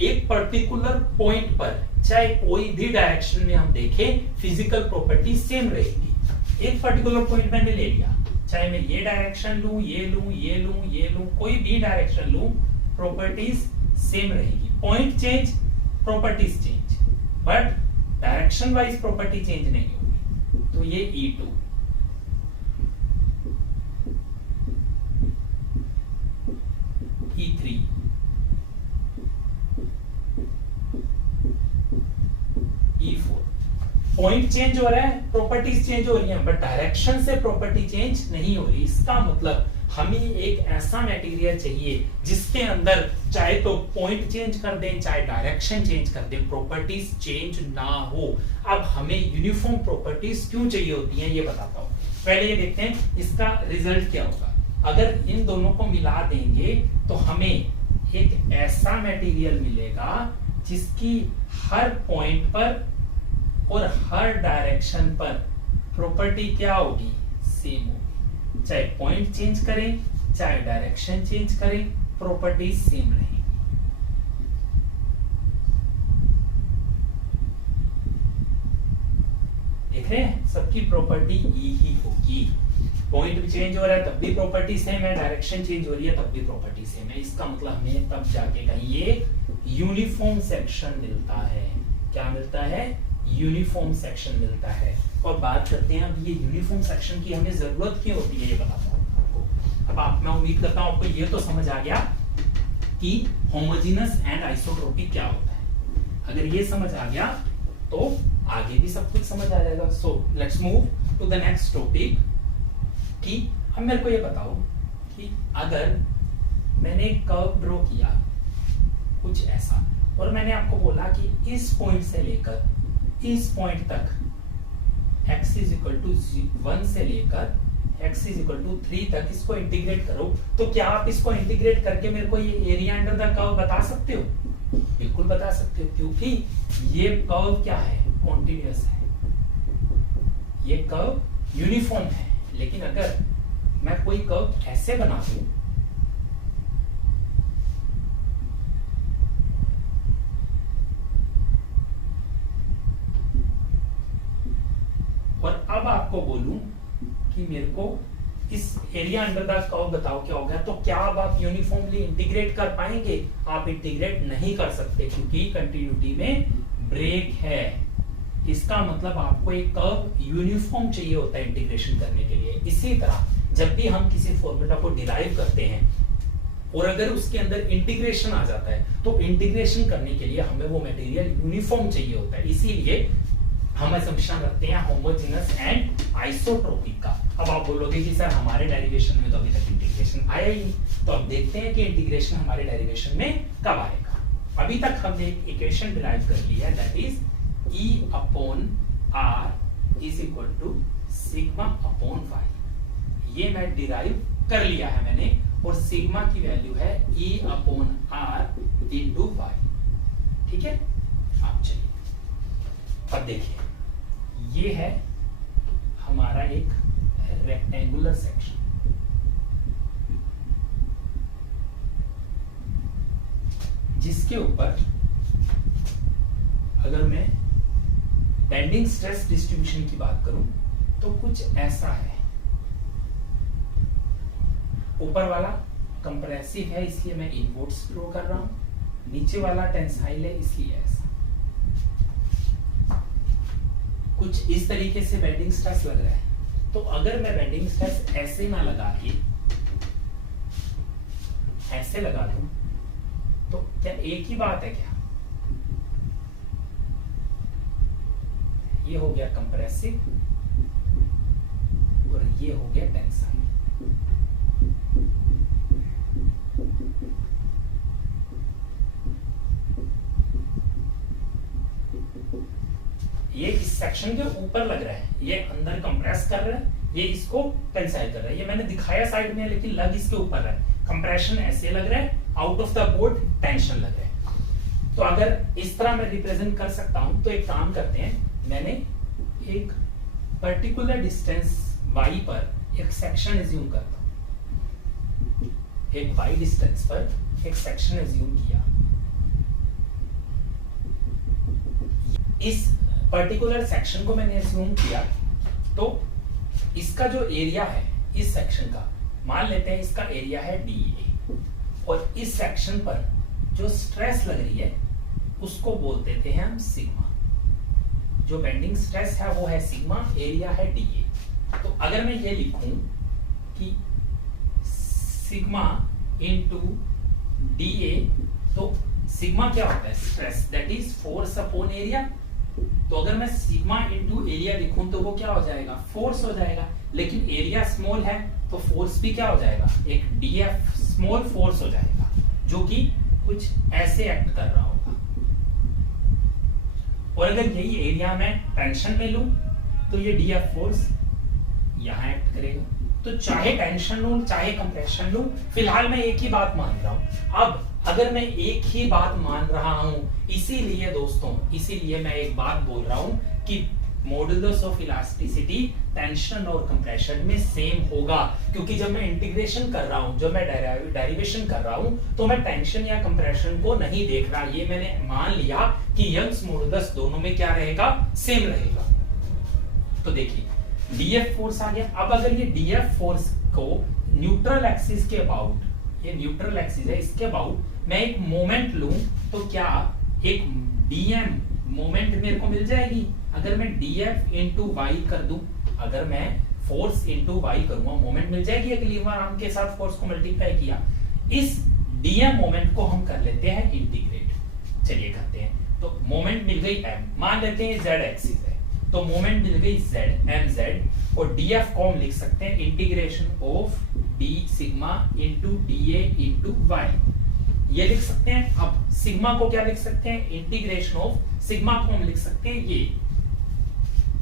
एक पर्टिकुलर पॉइंट पर चाहे कोई भी डायरेक्शन में हम देखें फिजिकल प्रॉपर्टी सेम रहेगी। एक पर्टिकुलर पॉइंट मैंने ले लिया, चाहे मैं ये डायरेक्शन लूं, ये लूं, ये लूं, ये लूं, कोई भी डायरेक्शन लूं, प्रॉपर्टीज सेम रहेगी। Point change, properties change, but direction wise property change नहीं होगी। तो ये E2, E3, E4 point change हो रहा है, प्रॉपर्टीज चेंज हो रही हैं, बट डायरेक्शन से प्रॉपर्टी चेंज नहीं हो रही। इसका मतलब हमें एक ऐसा मटेरियल चाहिए जिसके अंदर चाहे तो पॉइंट चेंज कर दें, चाहे डायरेक्शन चेंज कर दें, प्रॉपर्टीज चेंज ना हो। अब हमें यूनिफॉर्म प्रॉपर्टीज क्यों चाहिए होती हैं ये बताता हूं। पहले ये देखते हैं इसका रिजल्ट क्या होगा। अगर इन दोनों को मिला देंगे तो हमें एक ऐसा मटेरियल मिलेगा जिसकी हर पॉइंट पर और हर डायरेक्शन पर प्रॉपर्टी क्या होगी, सेम होगी। चाहे पॉइंट चेंज करें, चाहे डायरेक्शन चेंज करें, प्रॉपर्टी सेम रहेगी। देख रहे हैं, सबकी प्रॉपर्टी ही होगी। पॉइंट भी चेंज हो रहा है तब भी प्रॉपर्टी सेम है, डायरेक्शन चेंज हो रही है तब भी प्रॉपर्टी सेम है। इसका मतलब हमें तब जाके कहीं ये यूनिफॉर्म सेक्शन मिलता है। क्या मिलता है, यूनिफॉर्म सेक्शन मिलता है। और बात करते हैं अब ये यूनिफॉर्म सेक्शन की हमें जरूरत क्यों होती है ये बताता हूं आपको। अब मैं उम्मीद करता हूं आपको ये तो समझ आ गया कि होमोजेनस एंड आइसोट्रोपिक क्या होता है। अगर ये समझ आ गया तो आगे भी सब कुछ समझ आ जाएगा। So let's move to the next topic कि अब मेरे को ये बताओ कि अगर मैंने एक कर्व ड्रॉ किया कुछ ऐसा और मैंने आपको बोला कि इस पॉइंट से लेकर इस पॉइंट तक x इज इक्वल टू 1 से लेकर x इज इक्वल टू 3 तक इसको इंटीग्रेट करो, तो क्या आप इसको इंटीग्रेट करके मेरे को ये एरिया अंडर द कर्व बता सकते हो? बिल्कुल बता सकते हो, क्योंकि ये कर्व क्या है, कॉन्टिन्यूअस है, ये कर्व यूनिफॉर्म है। लेकिन अगर मैं कोई कर्व ऐसे बना दूं, और अब आपको बोलूं कि मेरे को इस एरिया अंडर द कर्व बताओ क्या होगा, तो क्या अब आप यूनिफॉर्मली इंटीग्रेट कर पाएंगे? आप इंटीग्रेट नहीं कर सकते क्योंकि कंटिन्यूटी में ब्रेक है। इसका मतलब आपको एक कर्व यूनिफॉर्म चाहिए होता है इंटीग्रेशन करने के लिए। इसी तरह जब भी हम किसी फॉर्मूला को डिराइव करते हैं और अगर उसके अंदर इंटीग्रेशन आ जाता है तो इंटीग्रेशन करने के लिए हमें वो मटेरियल यूनिफॉर्म चाहिए होता है। इसीलिए हम असम्पशन रखते हैं होमोजेनस एंड आइसोट्रोपिक का। अब आप बोलोगे कि सर हमारे डेरिवेशन में तो अभी तक इंटीग्रेशन आया ही नहीं, तो अब देखते हैं कि इंटीग्रेशन हमारे डेरिवेशन में कब आएगा। अभी तक हमने एक इक्वेशन डिराइव कर लिया है, that is E upon R is equal to sigma upon y। ये मैं डिराइव कर लिया है मैंने, और सिग्मा की वैल्यू है E upon R into y। ठीक है, आप चलिए अब देखिए, ये है हमारा एक रेक्टेंगुलर सेक्शन, जिसके ऊपर अगर मैं बेंडिंग स्ट्रेस डिस्ट्रीब्यूशन की बात करूं तो कुछ ऐसा है। ऊपर वाला कंप्रेसिव है इसलिए मैं इनवर्ट्स ड्रॉ कर रहा हूं, नीचे वाला टेंसाइल है इसलिए ऐसा। कुछ इस तरीके से बेंडिंग स्ट्रेस लग रहा है। तो अगर मैं बेंडिंग स्ट्रेस ऐसे ना लगा के ऐसे लगा दूं तो क्या एक ही बात है क्या? ये हो गया कंप्रेसिव और ये हो गया टेंसाइल। ये इस सेक्शन के ऊपर लग रहा है, ये अंदर कंप्रेस कर रहा है, ये इसको टेंसाइल कर रहा है। ये मैंने दिखाया साइड में, लेकिन लग इसके ऊपर रहा है। कंप्रेशन ऐसे लग रहा है, out of the board tension लग रहा है। तो अगर इस तरह मैं रिप्रेजेंट कर सकता हूं तो एक काम करते हैं, मैंने एक पर्टिकुलर डिस्टेंस y पर एक सेक्शन एज्यूम करता हूं, एक y डिस्टेंस पर एक सेक्शन एज्यूम किया। इस पर्टिकुलर सेक्शन को मैंने एज्यूम किया, तो इसका जो एरिया है इस सेक्शन का, मान लेते हैं इसका एरिया है DA, और इस सेक्शन पर जो स्ट्रेस लग रही है उसको बोल देते हैं हम सिग्मा। जो बेंडिंग स्ट्रेस है वो है सिग्मा, एरिया है DA। तो अगर मैं ये लिखूं कि सिग्मा इनटू DA, तो सिग्मा क्या होता है? Stress, that is force upon area. तो अगर मैं सिग्मा इनटू एरिया लिखूं तो वो क्या हो जाएगा? फोर्स हो जाएगा। लेकिन एरिया स्मॉल है तो फोर्स भी क्या हो जाएगा? एक DF स्मॉल फोर्स हो जाएगा, जो कि कुछ ऐसे एक्ट कर रहा होगा। और अगर यही एरिया में टेंशन में लूं तो ये DF फोर्स यहां एक्ट करेगा। तो चाहे टेंशन लूं चाहे कंप्रेशन लूं, फिलहाल मैं एक ही बात मान रहा हूं। अब अगर मैं एक ही बात मान रहा हूं, इसीलिए दोस्तों, इसीलिए मैं एक बात बोल रहा हूं कि मॉडुलस ऑफ इलास्टिसिटी टेंशन और कंप्रेशन में सेम होगा, क्योंकि जब मैं इंटीग्रेशन कर रहा हूं, जब मैं डेरिवेशन कर रहा हूं, तो मैं टेंशन या कंप्रेशन को नहीं देख रहा। ये मैंने मान लिया कि यंग्स मॉडुलस दोनों में क्या रहेगा? सेम रहेगा। तो देखिए DF फोर्स आ गया। अब अगर ये DF फोर्स को न्यूट्रल एक्सिस के अबाउट, ये न्यूट्रल एक्सिस है, इसके अबाउट मैं एक मोमेंट लूं तो क्या एक DM मोमेंट मेरे को मिल जाएगी? अगर मैं DF इंटू वाई कर दूं, अगर मैं फोर्स इंटू वाई करूंगा, मोमेंट मिल जाएगी। एक लीवर आर्म के साथ फोर्स को मल्टीप्लाई किया, इस DM मोमेंट को हम कर लेते हैं इंटीग्रेट। चलिए करते हैं। तो मोमेंट मिल गई M, मान लेते हैं Z एक्सिस है, तो मोमेंट मिल गई Z, mz, और DF को हम लिख सकते हैं integration of D sigma into DA into y, ये लिख सकते हैं। अब सिग्मा को क्या लिख सकते हैं? इंटीग्रेशन ऑफ सिग्मा को हम लिख सकते हैं ये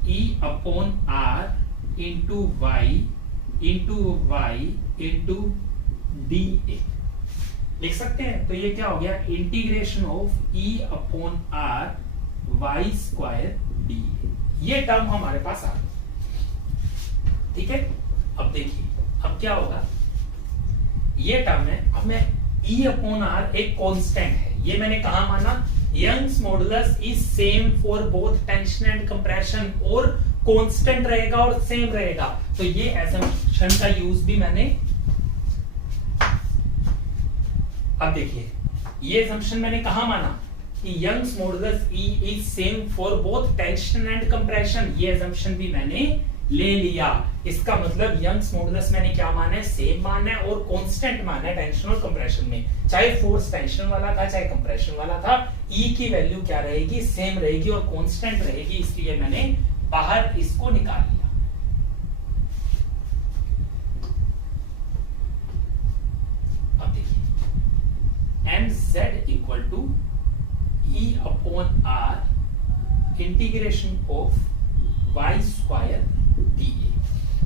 E upon R into y into DA लिख सकते हैं। तो ये क्या हो गया? Integration of E upon R y square DA। ये टर्म हमारे पास आ गया, ठीक है। अब देखिए अब क्या होगा, ये टर्म है। अब मैं E अपॉन R एक कांस्टेंट है, ये मैंने कहा माना? Young's modulus is same for both tension and compression, और कांस्टेंट रहेगा और सेम रहेगा। तो ये असम्पशन का यूज भी मैंने, अब देखिए ये असम्पशन मैंने कहा माना कि Young's modulus E is same for both tension and compression, ये असम्पशन भी मैंने ले लिया। इसका मतलब यंग्स मॉडुलस मैंने क्या माना है? सेम माना है और कांस्टेंट माना है टेंशन और कंप्रेशन में। चाहे फोर्स टेंशन वाला था चाहे कंप्रेशन वाला था, E की वैल्यू क्या रहेगी? सेम रहेगी और कांस्टेंट रहेगी, इसलिए मैंने बाहर इसको निकाल लिया। अब देखिए mz equal to E upon R integration of y square DA।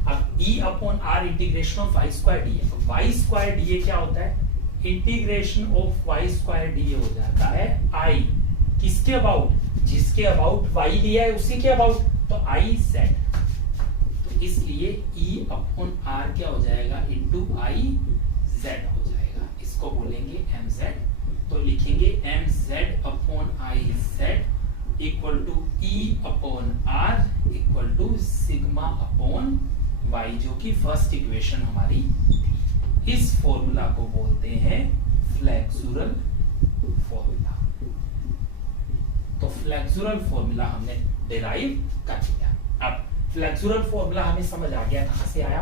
अब E upon R integration of y square DA, y square DA क्या होता है? Integration of y square DA हो जाता है I, किसके अबाउट? जिसके अबाउट y लिया है उसी के अबाउट, तो IZ। तो इसलिए E अपॉन R क्या हो जाएगा? इंटू IZ हो जाएगा, इसको बोलेंगे mz। तो लिखेंगे mz upon IZ equal to E upon R equal to sigma upon y, जो कि फर्स्ट इक्वेशन हमारी थी। इस फॉर्मूला को बोलते हैं फ्लेक्सुरल फॉर्मूला। तो फ्लेक्सुरल फॉर्मूला हमने डिराइव कर लिया। अब फ्लेक्सुरल फॉर्मूला हमें समझ आ गया कहां से आया।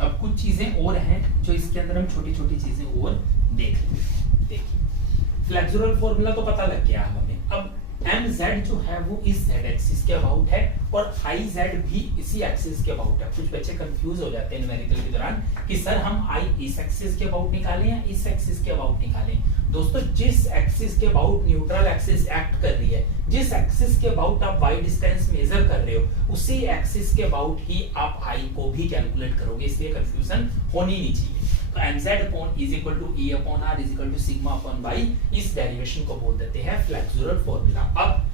अब कुछ चीजें और हैं जो इसके अंदर हम छोटी छोटी चीजें और देख लेंगे। देखिए फ्लेक्सुरल फॉर्मूला तो पता लग गया हमें। अब एम जेड जो है वो इस जेड एक्सिस के अबाउट है और आई जेड भी इसी एक्सिस के अबाउट है। कुछ बच्चे कंफ्यूज हो जाते हैं न्यूमेरिकल के दौरान कि सर हम आई इस एक्सिस के अबाउट निकालें या इस एक्सिस के अबाउट निकालें। दोस्तों जिस एक्सिस के अबाउट न्यूट्रल एक्सिस एक्ट कर रही है, जिस एक्सिस के अबाउट आप वाई डिस्टेंस मेजर कर रहे हो, उसी एक्सिस के अबाउट ही आप आई को भी कैलकुलेट करोगे, इसलिए कंफ्यूजन होनी नहीं चाहिए। तो mz upon is equal to e upon r is equal to sigma upon y, इस डेरिवेशन को बोल देते हैं फ्लेक्सुरल फॉर्मूला। अब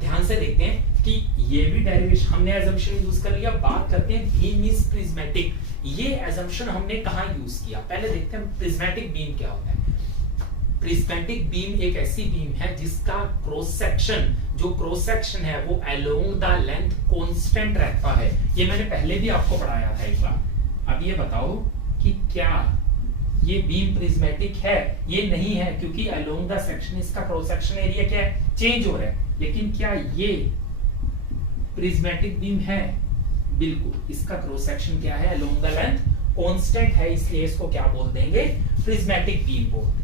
ध्यान से देखते हैं कि ये भी डेरिवेशन हमने assumption यूज कर लिया। बात करते हैं बीम इज प्रिज्मेटिक, ये assumption हमने कहां यूज किया, पहले देखते हैं प्रिज्मेटिक बीम क्या होता है। प्रिज्मेटिक बीम एक ऐसी बीम है जिसका क्रॉस सेक्शन, जो क्रॉस सेक्शन है वो अलोंग द लेंथ कांस्टेंट रहता है। ये मैंने पहले भी आपको पढ़ाया था एक बार। अब ये बताओ कि क्या ये बीम प्रिज्मेटिक है? ये नहीं है, क्योंकि अलोंग द सेक्शन इसका क्रॉस सेक्शन एरिया क्या है, चेंज हो रहा है। लेकिन क्या ये प्रिज्मेटिक बीम है? बिल्कुल, इसका क्रॉस सेक्शन क्या है, अलोंग द लेंथ कांस्टेंट है, इसलिए इसको क्या बोल देंगे, प्रिज्मेटिक बीम बोल देंगे।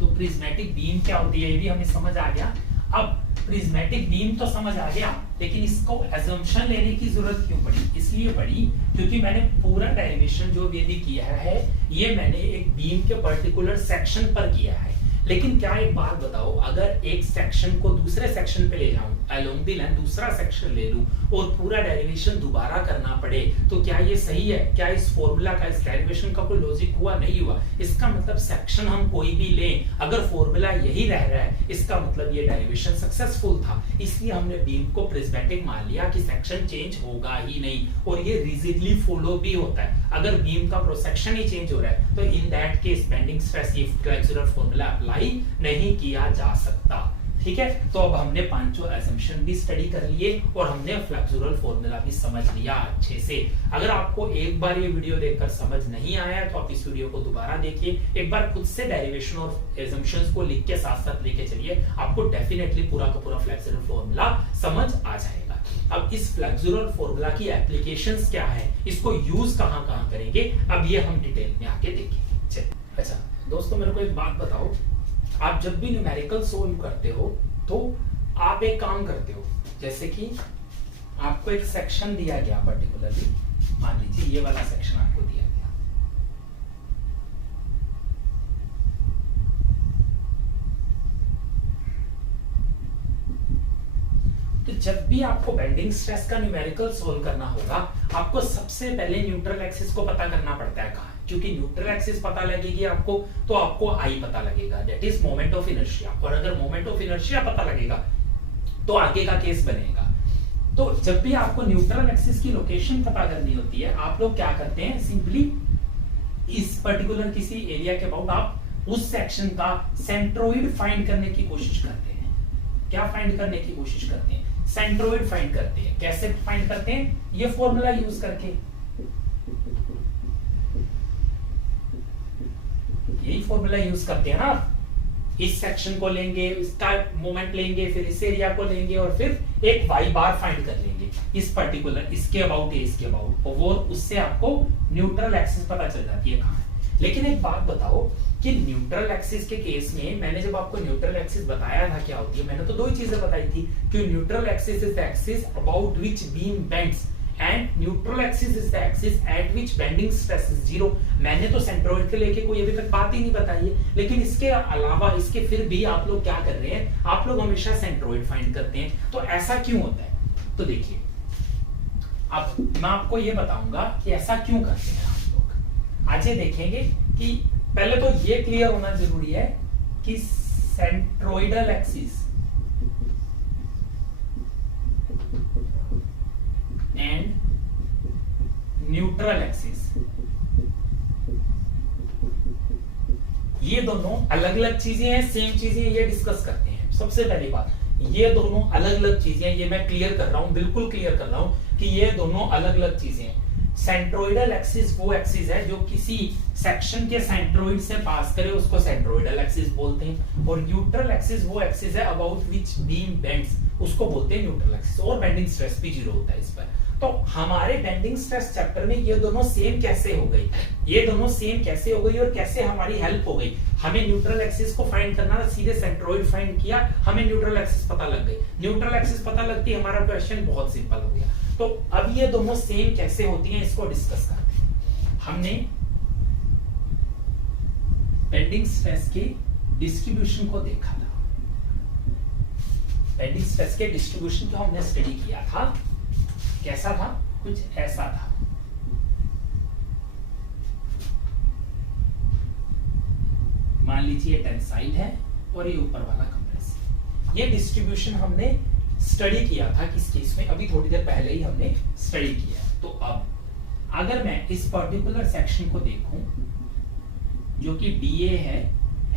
तो प्रिज्मेटिक बीम क्या होती है ये भी हमें समझ आ गया। अब प्रिज्मेटिक बीम तो समझ आ गया, लेकिन इसको assumption लेने की जरूरत क्यों पड़ी? इसलिए पड़ी क्योंकि मैंने पूरा डेरिवेशन जो भी किया है ये मैंने एक बीम के पर्टिकुलर सेक्शन पर किया है। लेकिन क्या एक बात बताओ, अगर एक सेक्शन को दूसरे सेक्शन पे ले जाऊं, अलोंग द लाइन दूसरा सेक्शन ले लूं और पूरा डेरिवेशन दोबारा करना पड़े, तो क्या ये सही है? क्या इस फॉर्मूला का, इस डेरिवेशन का कोई लॉजिक हुआ? नहीं हुआ। इसका मतलब सेक्शन हम कोई भी लें, अगर फॉर्मूला यही रह रहा है, इसका मतलब ये डेरिवेशन सक्सेसफुल था। इसलिए हमने बीम को प्रिज्मेटिक मान लिया कि सेक्शन चेंज होगा ही नहीं, और ये रिजिडली फॉलो भी होता है। अगर बीम का क्रॉस सेक्शन ही चेंज हो रहा है तो in that case bending stress ये फ्लेक्सुरल फॉर्मूला अप्लाई नहीं किया जा सकता। ठीक है, तो अब हमने पांचों assumption भी स्टडी कर लिए और हमने फ्लेक्सुरल फॉर्मूला भी समझ लिया अच्छे से। अगर आपको एक बार ये वीडियो देखकर समझ नहीं आया तो आप इस वीडियो को दोबारा देखिए, एक बार खुद से डेरिवेशन और assumptions को लिख के साथ साथ लेके चलिए, आपको डेफिनेटली पूरा का पूरा फ्लेक्सुरल फॉर्मूला समझ आ जाएगा। अब इस फ्लेक्सुरल फॉर्मूला की एप्लीकेशंस क्या है, इसको यूज कहां कहां करेंगे, अब ये हम डिटेल में आके देखेंगे। चलिए, अच्छा दोस्तों मेरे को एक बात बताओ, आप जब भी न्यूमेरिकल सोल्व करते हो तो आप एक काम करते हो, जैसे कि आपको एक सेक्शन दिया गया पर्टिकुलरली, मान लीजिए ये वाला सेक्शन आपको दिया गया, तो जब भी आपको बेंडिंग स्ट्रेस का न्यूमेरिकल सोल्व करना होगा, आपको सबसे पहले न्यूट्रल एक्सिस को पता करना पड़ता है कहां, क्योंकि न्यूट्रल एक्सिस पता लगेगी आपको तो आपको आई पता लगेगा, that is moment of inertia. और अगर मोमेंट ऑफ इनर्शिया पता लगेगा तो आगे का केस बनेगा। तो जब भी आपको न्यूट्रल एक्सिस की लोकेशन पता करनी होती है, आप लोग क्या करते हैं, सिंपली इस पर्टिकुलर किसी एरिया के अबाउट आप उस सेक्शन का सेंट्रोइड फाइंड करने की कोशिश करते हैं। क्या फाइंड करने की कोशिश करते हैं? सेंट्रोइड फाइंड करते हैं। कैसे फाइंड करते हैं? ये फॉर्मूला यूज करके, यही फॉर्मूला यूज करते हैं ना। इस सेक्शन को लेंगे, इसका मोमेंट लेंगे, फिर इस एरिया को लेंगे और फिर एक वाई बार फाइंड कर लेंगे इस पर्टिकुलर, इसके अबाउट या इसके अबाउट, और वो उससे आपको न्यूट्रल एक्सिस पता चल जाती है कहां है। लेकिन एक बात बताओ कि न्यूट्रल एक्सिस के केस में मैंने जब आपको न्यूट्रल एक्सिस बताया था क्या होती है, मैंने तो दो ही चीजें बताई थी कि neutral axis is the axis about which beam bends and neutral axis is the axis at which bending stress is zero. मैंने तो सेंट्रोइड के लेके कोई अभी तक बात ही नहीं बताई है, लेकिन इसके अलावा, इसके फिर भी आप लोग क्या कर रहे हैं, आप लोग हमेशा सेंट्रोइड फाइंड करते हैं। तो ऐसा क्यों होता है? तो देखिए, अब मैं आपको ये बताऊंगा कि ऐसा क्यों करते हैं आप लोग। आज ये देखेंगे कि पहले तो ये क्लियर होना जरूरी है कि centroidal axis and neutral axis, ये दोनों अलग अलग चीजें हैं, सेम चीजें, ये डिस्कस करते हैं। सबसे पहली बात, ये दोनों अलग अलग चीजें हैं, ये मैं क्लियर कर रहा हूं, बिल्कुल क्लियर कर रहा हूं कि ये दोनों अलग अलग चीजें हैं। सेंट्रोइडल एक्सिस वो एक्सिस है जो किसी सेक्शन के सेंट्रोइड से पास करे, उसको सेंट्रोइडल एक्सिस बोलते हैं। और न्यूट्रल एक्सिस वो एक्सिस है अबाउट व्हिच बीम बेंड्स, उसको बोलते हैं न्यूट्रल एक्सिस। और बेंडिंग स्ट्रेस भी जीरो होता है इस पर। तो हमारे बेंडिंग स्ट्रेस चैप्टर में ये दोनों सेम कैसे हो गई, ये दोनों सेम कैसे हो गई और कैसे हमारी हेल्प हो गई। हमें न्यूट्रल एक्सिस को फाइंड करना था, सीधे सेंट्रोइड फाइंड किया, हमें न्यूट्रल एक्सिस पता लग गई। न्यूट्रल एक्सिस पता लगती हमारा क्वेश्चन बहुत सिंपल हो गया। तो अब ये दोनों सेम कैसे होती हैं इसको डिस्कस करते हैं। हमने बेंडिंग स्ट्रेस के डिस्ट्रीब्यूशन को देखा था, बेंडिंग स्ट्रेस के डिस्ट्रीब्यूशन को हमने स्टडी किया था। कैसा था? कुछ ऐसा था। मान लीजिए टेंसाइल है और ये ऊपर वाला कंप्रेसिव। ये डिस्ट्रीब्यूशन हमने स्टडी किया था किस केस में, अभी थोड़ी देर पहले ही हमने स्टडी किया। तो अब अगर मैं इस पर्टिकुलर सेक्शन को देखूं जो कि DA है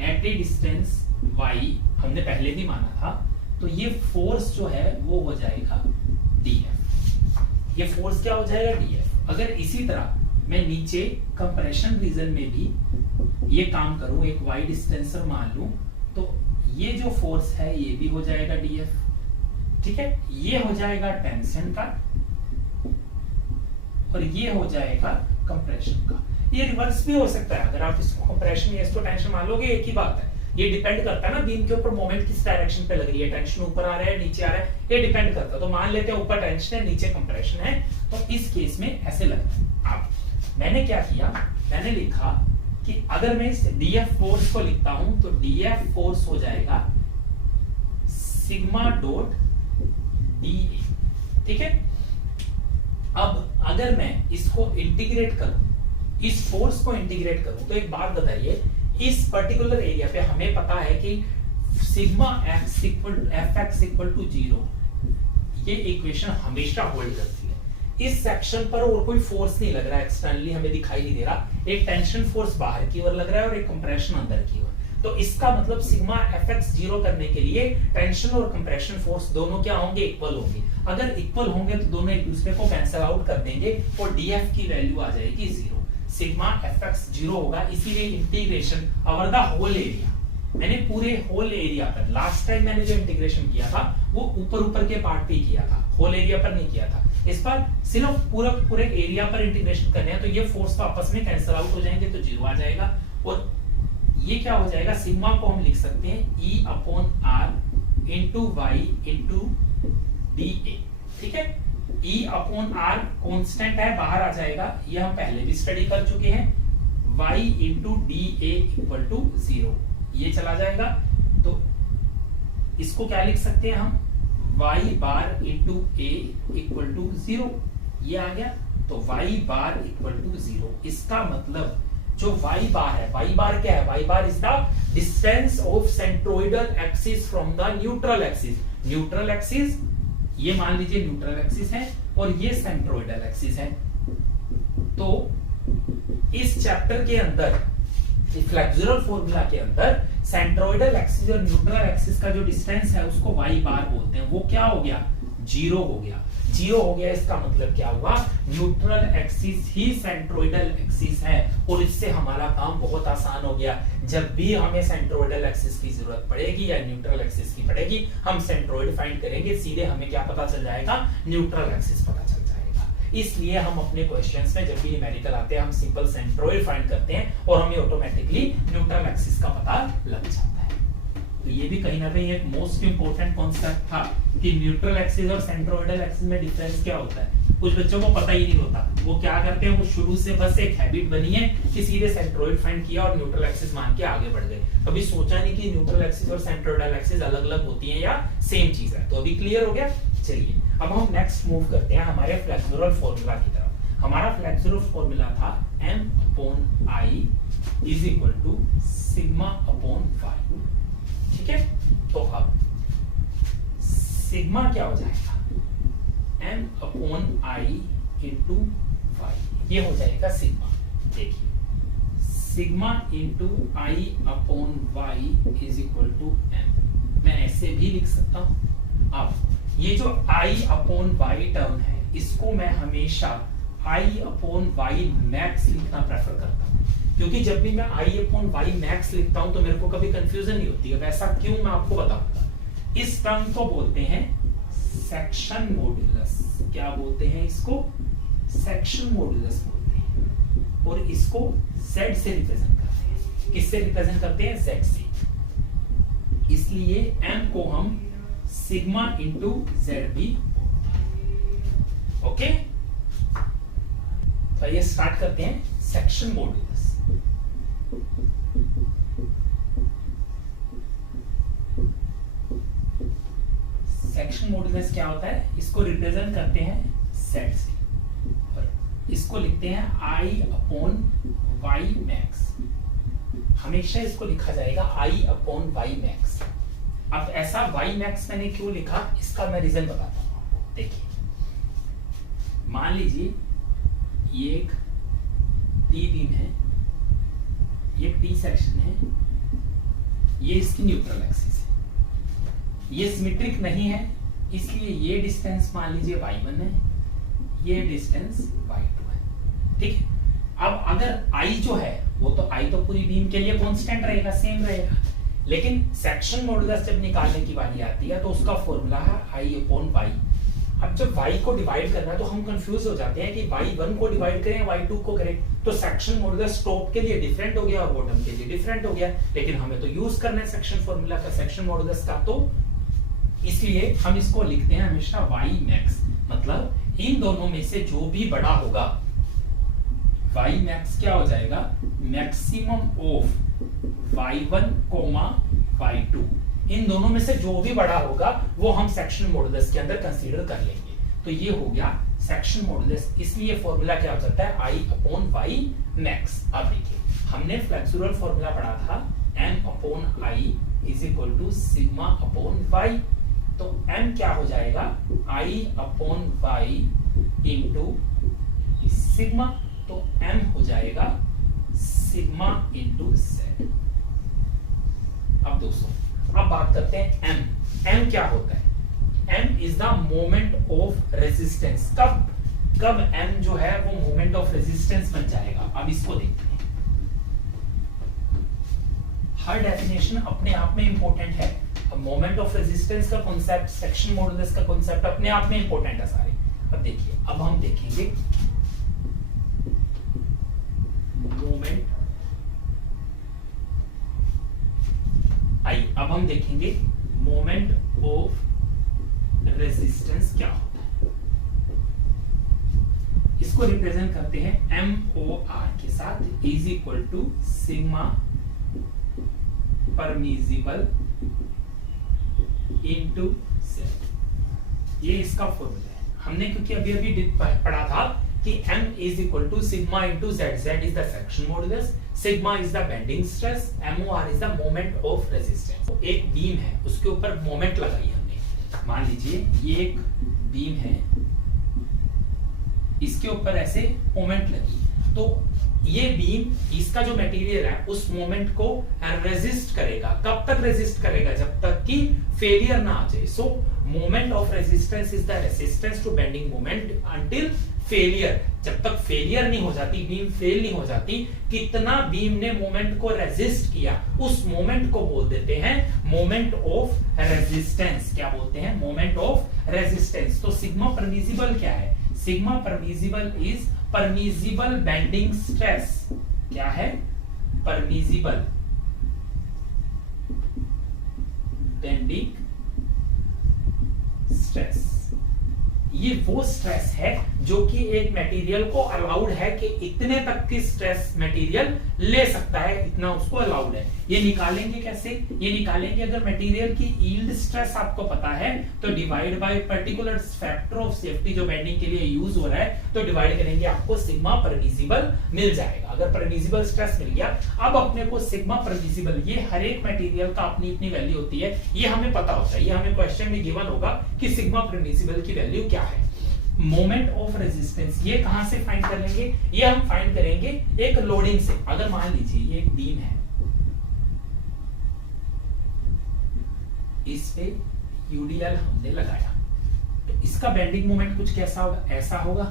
एट ए डिस्टेंस y, हमने पहले भी माना था, तो ये फोर्स जो है वो हो जाएगा DF। ये फोर्स क्या हो जाएगा? DF। अगर इसी तरह मैं नीचे कंप्रेशन रीजन में भी ये काम करूं, एक y डिस्टेंसर मान लूं, तो ये जो फोर्स है ये भी हो जाएगा DF। ठीक है, ये हो जाएगा टेंशन का और ये हो जाएगा कंप्रेशन का। ये रिवर्स भी हो सकता है, अगर आप इसको कंप्रेशन या इसको टेंशन मान लोगे एक ही बात है। ये डिपेंड करता है ना बीम के ऊपर मोमेंट किस डायरेक्शन पे लग रही है, टेंशन ऊपर आ रहा है नीचे आ रहा है, ये डिपेंड करता है। तो मान लेते हैं ऊपर टेंशन है नीचे कंप्रेशन है, तो इस केस में ऐसे लगता है। अब मैंने क्या किया, मैंने लिखा कि अगर मैं इस DF फोर्स को लिखता हूं तो DF फोर्स हो जाएगा सिग्मा डॉट DA। ठीक है, अब अगर मैं इसको इंटीग्रेट करूं, इस फोर्स को इंटीग्रेट करूं, तो एक बात बताइए, इस पर्टिकुलर एरिया पे हमें पता है कि sigma x equal f x equal to 0, ये इक्वेशन हमेशा होल्ड करती है। इस सेक्शन पर और कोई फोर्स नहीं लग रहा है, एक्सटर्नली हमें दिखाई नहीं दे रहा, एक टेंशन फोर्स बाहर की ओर लग रहा है और एक कंप्रेशन अंदर की ओर। तो इसका मतलब सिग्मा एफ एक्स 0 करने के लिए टेंशन और कंप्रेशन फोर्स दोनों क्या होंगे? इक्वल होंगे। अगर इक्वल होंगे तो दोनों एक दूसरे को कैंसिल आउट कर देंगे और DF की वैल्यू आ जाएगी 0। सिग्मा एफ एक्स 0 होगा, इसीलिए integration over the whole area, मैंने पूरे होल एरिया पर, लास्ट टाइम मैंने जो इंटीग्रेशन किया था वो ऊपर के पार्ट पे किया था, होल एरिया पर नहीं किया था। इस पर सिर्फ पूरे एरिया पर इंटीग्रेशन करने हैं, तो ये फोर्स तो आपस में कैंसिल आउट हो जाएंगे, तो 0 आ जाएगा। और ये क्या हो जाएगा? सिग्मा को हम लिख सकते हैं E/R into y into DA। ठीक है, E/R कांस्टेंट है, बाहर आ जाएगा, ये हम पहले भी स्टडी कर चुके हैं। y into DA equal to 0, ये चला जाएगा। तो इसको क्या लिख सकते हैं हम? y bar into A equal to 0, ये आ गया। तो y बार इक्वल टू 0, इसका मतलब जो y बार है, y बार क्या है? y bar is the distance of centroidal axis from the neutral axis. Neutral axis, ये मान लीजिए न्यूट्रल एक्सिस है और ये सेंट्रोइडल एक्सिस है। तो इस चैप्टर के अंदर, फ्लेक्सुरल फॉर्मूला के अंदर, सेंट्रोइडल एक्सिस और न्यूट्रल एक्सिस का जो डिस्टेंस है उसको y बार बोलते हैं। वो क्या हो गया? 0 हो गया। 0 हो गया, इसका मतलब क्या हुआ? न्यूट्रल एक्सिस ही सेंट्रोइडल एक्सिस है और इससे हमारा काम बहुत आसान हो गया। जब भी हमें सेंट्रोइडल एक्सिस की जरूरत पड़ेगी या न्यूट्रल एक्सिस की पड़ेगी, हम सेंट्रोइड फाइंड करेंगे, सीधे हमें क्या पता चल जाएगा? न्यूट्रल एक्सिस पता चल जाएगा। इसलिए हम अपने क्वेश्चंस में जब भी न्यूमेरिकल आते हैं हम सिंपल सेंट्रोइड फाइंड करते हैं और हमें ऑटोमेटिकली न्यूट्रल एक्सिस का पता लग जाता है। तो ये भी कहीं ना कहीं एक मोस्ट इंपोर्टेंट कॉन्सेप्ट था कि न्यूट्रल एक्सिस और सेंट्रोइडल एक्सिस में डिफरेंस क्या होता है। कुछ बच्चों को पता ही नहीं होता, वो क्या करते हैं, वो शुरू से बस एक हैबिट बनी है कि सीधे सेंट्रोइड फाइंड किया और न्यूट्रल एक्सिस मान के आगे बढ़ गए, कभी सोचा नहीं कि न्यूट्रल एक्सिस और सेंट्रोइडल एक्सिस अलग अलग होती है या सेम चीज है। तो अभी क्लियर हो गया। चलिए अब हम नेक्स्ट मूव करते हैं हमारे फ्लेक्सुरल फॉर्मूला की तरफ। हमारा फ्लेक्सुरल फॉर्मूला था M/I is equal to sigma upon y। ठीक है, तो अब सिग्मा क्या हो जाएगा? M/I इंटू y, ये हो जाएगा सिग्मा। देखिए sigma into I upon y is equal to m, मैं ऐसे भी लिख सकता हूं। अब ये जो I अपॉन y टर्म है, इसको मैं हमेशा I अपॉन y मैक्स लिखना प्रेफर करता हूं, क्योंकि जब भी मैं I अपॉन y मैक्स लिखता हूं तो मेरे को कभी कंफ्यूजन नहीं होती है। वैसा क्यों, मैं आपको बताऊंगा। इस टर्म को बोलते हैं सेक्शन मॉड्यूलस, क्या बोलते हैं इसको, सेक्शन मॉड्यूलस बोलते हैं, और इसको z से रिप्रेजेंट करते हैं। किससे रिप्रेजेंट करते हैं, z से। इसलिए m को हम सिग्मा इंटू जेड भी, ओके। तो ये स्टार्ट करते हैं सेक्शन मॉड्यूलस। सेक्शन मॉड्यूलस क्या होता है, इसको रिप्रेजेंट करते हैं z से, और इसको लिखते हैं i अपॉन y मैक्स। हमेशा इसको लिखा जाएगा i अपॉन y मैक्स। अब ऐसा y मैक्स मैंने क्यों लिखा, इसका मैं रीजन बताता हूं आपको। देखिए, मान लीजिए ये एक टी बीम है, ये टी सेक्शन है, ये इसकी न्यूट्रल एक्सिस है, ये सिमेट्रिक नहीं है, इसलिए ये डिस्टेंस मान लीजिए y1 है, ये डिस्टेंस y2 है, ठीक है। अब अगर I जो है वो तो I तो पूरी बीम के लिए कांस्टेंट रहेगा, सेम रहेगा, लेकिन सेक्शन मॉड्यूलस जब निकालने की बारी आती है तो उसका फॉर्मूला है I अपॉन y। अब जब y को डिवाइड करना है तो हम कंफ्यूज हो जाते हैं कि y1 को डिवाइड करें y2 को करें, तो सेक्शन मॉड्यूलस टॉप के लिए डिफरेंट हो गया और बॉटम के लिए डिफरेंट हो गया, लेकिन हमें तो यूज करना है सेक्शन फॉर्मूला का, सेक्शन मॉड्यूलस का, तो इसलिए हम इसको लिखते हैं हमेशा y मैक्स। मतलब इन दोनों में से जो भी बड़ा होगा, y मैक्स क्या हो जाएगा, मैक्सिमम ऑफ y1, y2, इन दोनों में से जो भी बड़ा होगा वो हम सेक्शन मॉड्यूलस के अंदर कंसीडर कर लेंगे। तो ये हो गया सेक्शन मॉड्यूलस, इसलिए फॉर्मूला क्या हो जाता है, i अपॉन y मैक्स। अब देखिए, हमने फ्लेक्सुरल फॉर्मूला पढ़ा था m upon i is equal to sigma upon y। तो m क्या हो जाएगा, i upon y into sigma, तो m हो जाएगा सिग्मा इंटू z। अब दोस्तों, अब बात करते हैं m क्या होता है, m is the moment of resistance. कब m जो है वो मोमेंट ऑफ रेजिस्टेंस बन जाएगा, अब इसको देखते हैं। हर डेफिनेशन अपने आप में इंपॉर्टेंट है। अब मोमेंट ऑफ रेजिस्टेंस का कॉन्सेप्ट, सेक्शन मॉड्यूलस का कॉन्सेप्ट अपने आप में इंपॉर्टेंट है सारे। अब देखिए, अब हम देखेंगे मोमेंट अब हम देखेंगे मोमेंट ऑफ रेजिस्टेंस क्या होता है। इसको रिप्रेजेंट करते हैं MOR के साथ, is equal to sigma permissible into z। ये इसका फॉर्मूला है। हमने क्योंकि अभी अभी पढ़ा था कि m is equal to sigma into z। z is the section modulus, sigma is the bending stress, MOR is the moment of resistance. तो एक बीम है, उसके ऊपर मोमेंट लगाई हमने। मान लीजिए ये एक बीम है, इसके ऊपर ऐसे मोमेंट लगी, तो ये बीम, इसका जो मटेरियल है उस मोमेंट को रेजिस्ट करेगा। कब तक रेजिस्ट करेगा, जब तक कि फेलियर ना आ जाए। So moment of resistance is the resistance to bending moment until failure. जब तक फेलियर नहीं हो जाती, बीम फेल नहीं हो जाती, कितना बीम ने मोमेंट को रेजिस्ट किया, उस मोमेंट को बोल देते हैं मोमेंट ऑफ रेजिस्टेंस। क्या बोलते हैं, मोमेंट ऑफ रेजिस्टेंस। तो सिग्मा परमिजिबल क्या है, sigma permissible is permissible bending stress. क्या है, परमिजिबल बेंडिंग स्ट्रेस। ये वो स्ट्रेस है जो कि एक मटेरियल को अलाउड है कि इतने तक की स्ट्रेस मटेरियल ले सकता है, इतना उसको अलाउड है। ये निकालेंगे कैसे, ये निकालेंगे अगर मटेरियल की यील्ड स्ट्रेस आपको पता है तो divide by particular factor of safety जो बेंडिंग के लिए यूज हो रहा है, तो डिवाइड करेंगे, आपको सिग्मा परमिजिबल मिल जाएगा। अगर परमिजिबल स्ट्रेस मिल गया, अब अपने को सिग्मा परमिजिबल, ये हर एक मटेरियल का अपनी अपनी वैल्यू होती है, ये हमें पता होता है, ये हमें क्वेश्चन में गिवन होगा कि सिग्मा परमिजिबल की वैल्यू क्या है। मोमेंट ऑफ रेजिस्टेंस ये कहां से फाइंड कर लेंगे, ये हम फाइंड करेंगे एक लोडिंग से। अगर मान लीजिए ये एक बीम है, इस पे यूडीएल हमने लगाया, तो इसका बेंडिंग मोमेंट कुछ कैसा होगा, ऐसा होगा।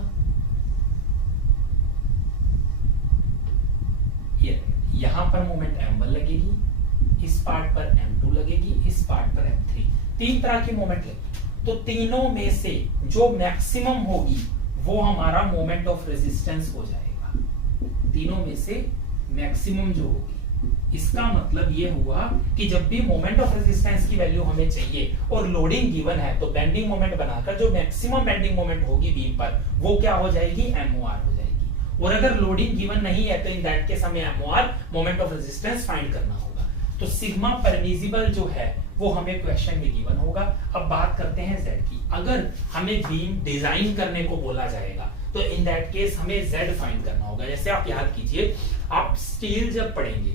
ये यहां पर मोमेंट M1 लगेगी, इस पार्ट पर M2 लगेगी, इस पार्ट पर M3, तीन तरह की मोमेंट लगेगी। तो तीनों में से जो मैक्सिमम होगी वो हमारा मोमेंट ऑफ रेजिस्टेंस हो जाएगा। तीनों में से मैक्सिमम जो होगी, इसका मतलब ये हुआ कि जब भी मोमेंट ऑफ रेजिस्टेंस की वैल्यू हमें चाहिए और लोडिंग गिवन है, तो बेंडिंग मोमेंट बनाकर जो मैक्सिमम बेंडिंग मोमेंट होगी बीम पर, वो क्या हो जाएगी, MOR हो जाएगी। और अगर लोडिंग गिवन नहीं है तो इन दैट केस हमें MOR moment of resistance find करना होगा। तो सिग्मा परमिसिबल जो है वो हमें क्वेश्चन में गिवन होगा। अब बात करते हैं Z की। अगर हमें बीम डिजाइन करने को बोला जाएगा तो इन दैट केस हमें Z फाइंड करना होगा। जैसे आप याद कीजिए, आप स्टील जब पढ़ेंगे,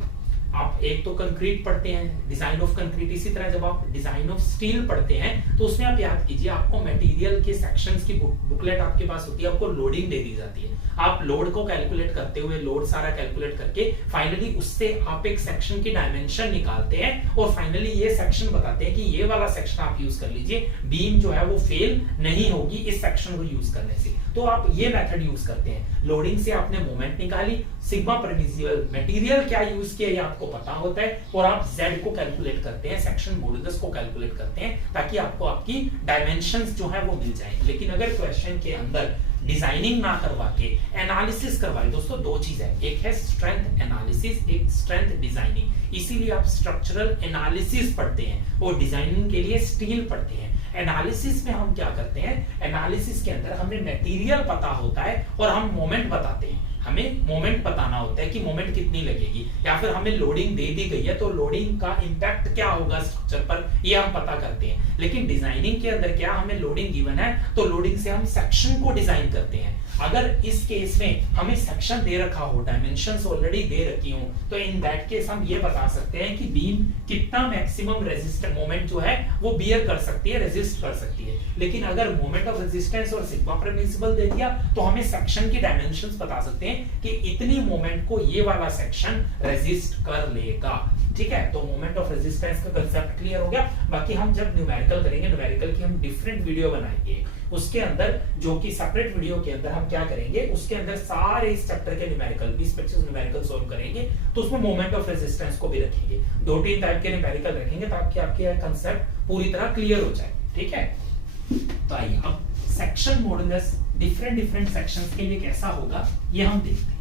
आप एक तो कंक्रीट पढ़ते हैं, डिजाइन ऑफ कंक्रीट, इसी तरह जब आप डिजाइन ऑफ स्टील पढ़ते हैं तो उसमें आप याद कीजिए, आपको मटेरियल के सेक्शंस की बुकलेट आपके पास होती है, आपको लोडिंग दे दी जाती है। आप लोड को कैलकुलेट करते हुए, लोड सारा कैलकुलेट करके फाइनली उससे आप एक सेक्शन की डायमेंशन निकालते हैं और फाइनली ये सेक्शन बताते हैं कि ये वाला सेक्शन आप यूज कर लीजिए, बीम जो है वो फेल नहीं होगी इस सेक्शन को यूज करने से। तो आप ये मेथड यूज करते हैं। लोडिंग से आपने मोमेंट निकाली, सिग्मा परमिसिबल मटेरियल क्या यूज किया ये आपको पता होता है, और आप Z को कैलकुलेट करते हैं, सेक्शन मॉडुलस को कैलकुलेट करते हैं, ताकि आपको आपकी डायमेंशंस जो है वो मिल जाए। लेकिन अगर क्वेश्चन के अंदर डिजाइनिंग ना करवा के एनालिसिस करवाए, दोस्तों दो चीज है, एक है स्ट्रेंथ एनालिसिस, एक स्ट्रेंथ डिजाइनिंग। इसीलिए आप स्ट्रक्चरल एनालिसिस पढ़ते हैं और डिजाइनिंग के लिए स्टील पढ़ते हैं। एनालिसिस में हम क्या करते हैं, एनालिसिस के अंदर हमें मटेरियल पता होता है और हम मोमेंट बताते हैं। हमें मोमेंट बताना होता है कि मोमेंट कितनी लगेगी, या फिर हमें लोडिंग दे दी गई है तो लोडिंग का इंपैक्ट क्या होगा स्ट्रक्चर पर, ये हम पता करते हैं। लेकिन डिजाइनिंग के अंदर क्या, हमें लोडिंग गिवन है तो लोडिंग से हम सेक्शन को डिजाइन करते हैं। अगर इस केस में हमें सेक्शन दे रखा हो, डायमेंशंस ऑलरेडी दे रखी हो, तो इन दैट केस हम ये बता सकते हैं कि बीम कितना मैक्सिमम रेजिस्टेंस मोमेंट जो है वो बियर कर सकती है, रेजिस्ट कर सकती है। लेकिन अगर मोमेंट ऑफ रेजिस्टेंस और सिग्मा परमिसिबल दे दिया तो हमें सेक्शन की डायमेंशंस बता सकते हैं कि इतनी मोमेंट को ये वाला सेक्शन रेजिस्ट कर लेगा। ठीक है, तो मोमेंट ऑफ रेजिस्टेंस का कांसेप्ट क्लियर हो गया। बाकी हम जब न्यूमेरिकल करेंगे, न्यूमेरिकल की हम डिफरेंट वीडियो बनाएंगे, उसके अंदर जो कि सेपरेट वीडियो के अंदर हम क्या करेंगे, उसके अंदर सारे इस चैप्टर के न्यूमेरिकल 20-25 न्यूमेरिकल सॉल्व करेंगे, तो उसमें मोमेंट ऑफ रेजिस्टेंस को भी रखेंगे, 2-3 टाइप के न्यूमेरिकल रखेंगे ताकि आपके कंसेप्ट पूरी तरह क्लियर हो जाए। ठीक है, तो आइए अब सेक्शन मॉडुलस डिफरेंट सेक्शंस के लिए कैसा होगा ये हम देखते हैं।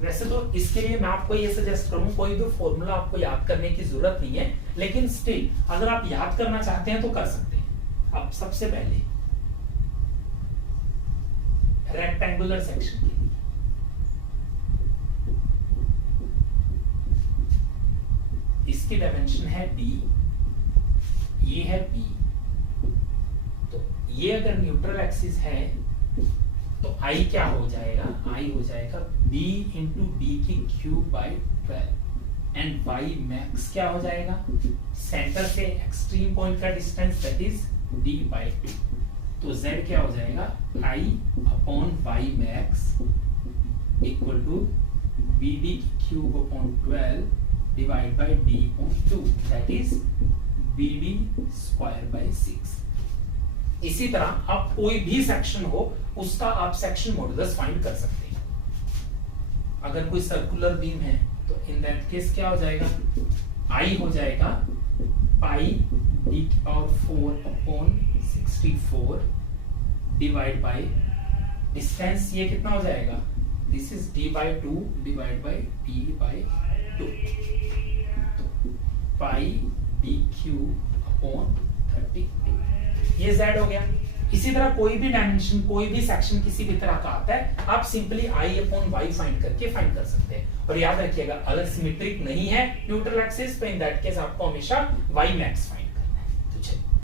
वैसे तो इसके लिए मैं आपको ये सजेस्ट करूं, कोई भी फॉर्मूला आपको याद करने की जरूरत नहीं है, लेकिन स्टिल अगर आप याद करना चाहते हैं तो कर सकते हैं। अब सबसे पहले रेक्टेंगुलर सेक्शन के लिए इसकी डायमेंशन है d, ये है b, तो ये अगर न्यूट्रल एक्सिस है तो I क्या हो जाएगा, I हो जाएगा b इंटू डी की cube by 12 and y max क्या हो जाएगा, सेंटर से एक्सट्रीम पॉइंट का distance that is d by 2। तो z क्या हो जाएगा, I upon y max equal to b d cube upon 12 divide by d upon 2 that is b d square by 6। इसी तरह आप कोई भी सेक्शन हो उसका आप सेक्शन मॉडुलस फाइंड कर सकते हैं। अगर कोई सर्कुलर बीम है तो इन दैट केस क्या हो जाएगा, I हो जाएगा पाई डी की power 4 upon 64 divide by distance, ये कितना हो जाएगा, this is d by 2 divide by d by 2, तो पाई डी क्यूब अपॉन 32, ये z हो गया। इसी तरह कोई भी डायमेंशन, कोई भी सेक्शन किसी भी तरह का आता है, आप simply I upon y find करके फाइंड कर सकते हैं। और याद रखिएगा अगर सिमेट्रिक नहीं है न्यूट्रल एक्सिस, तो इन दैट केस आपको हमेशा y मैक्स फाइंड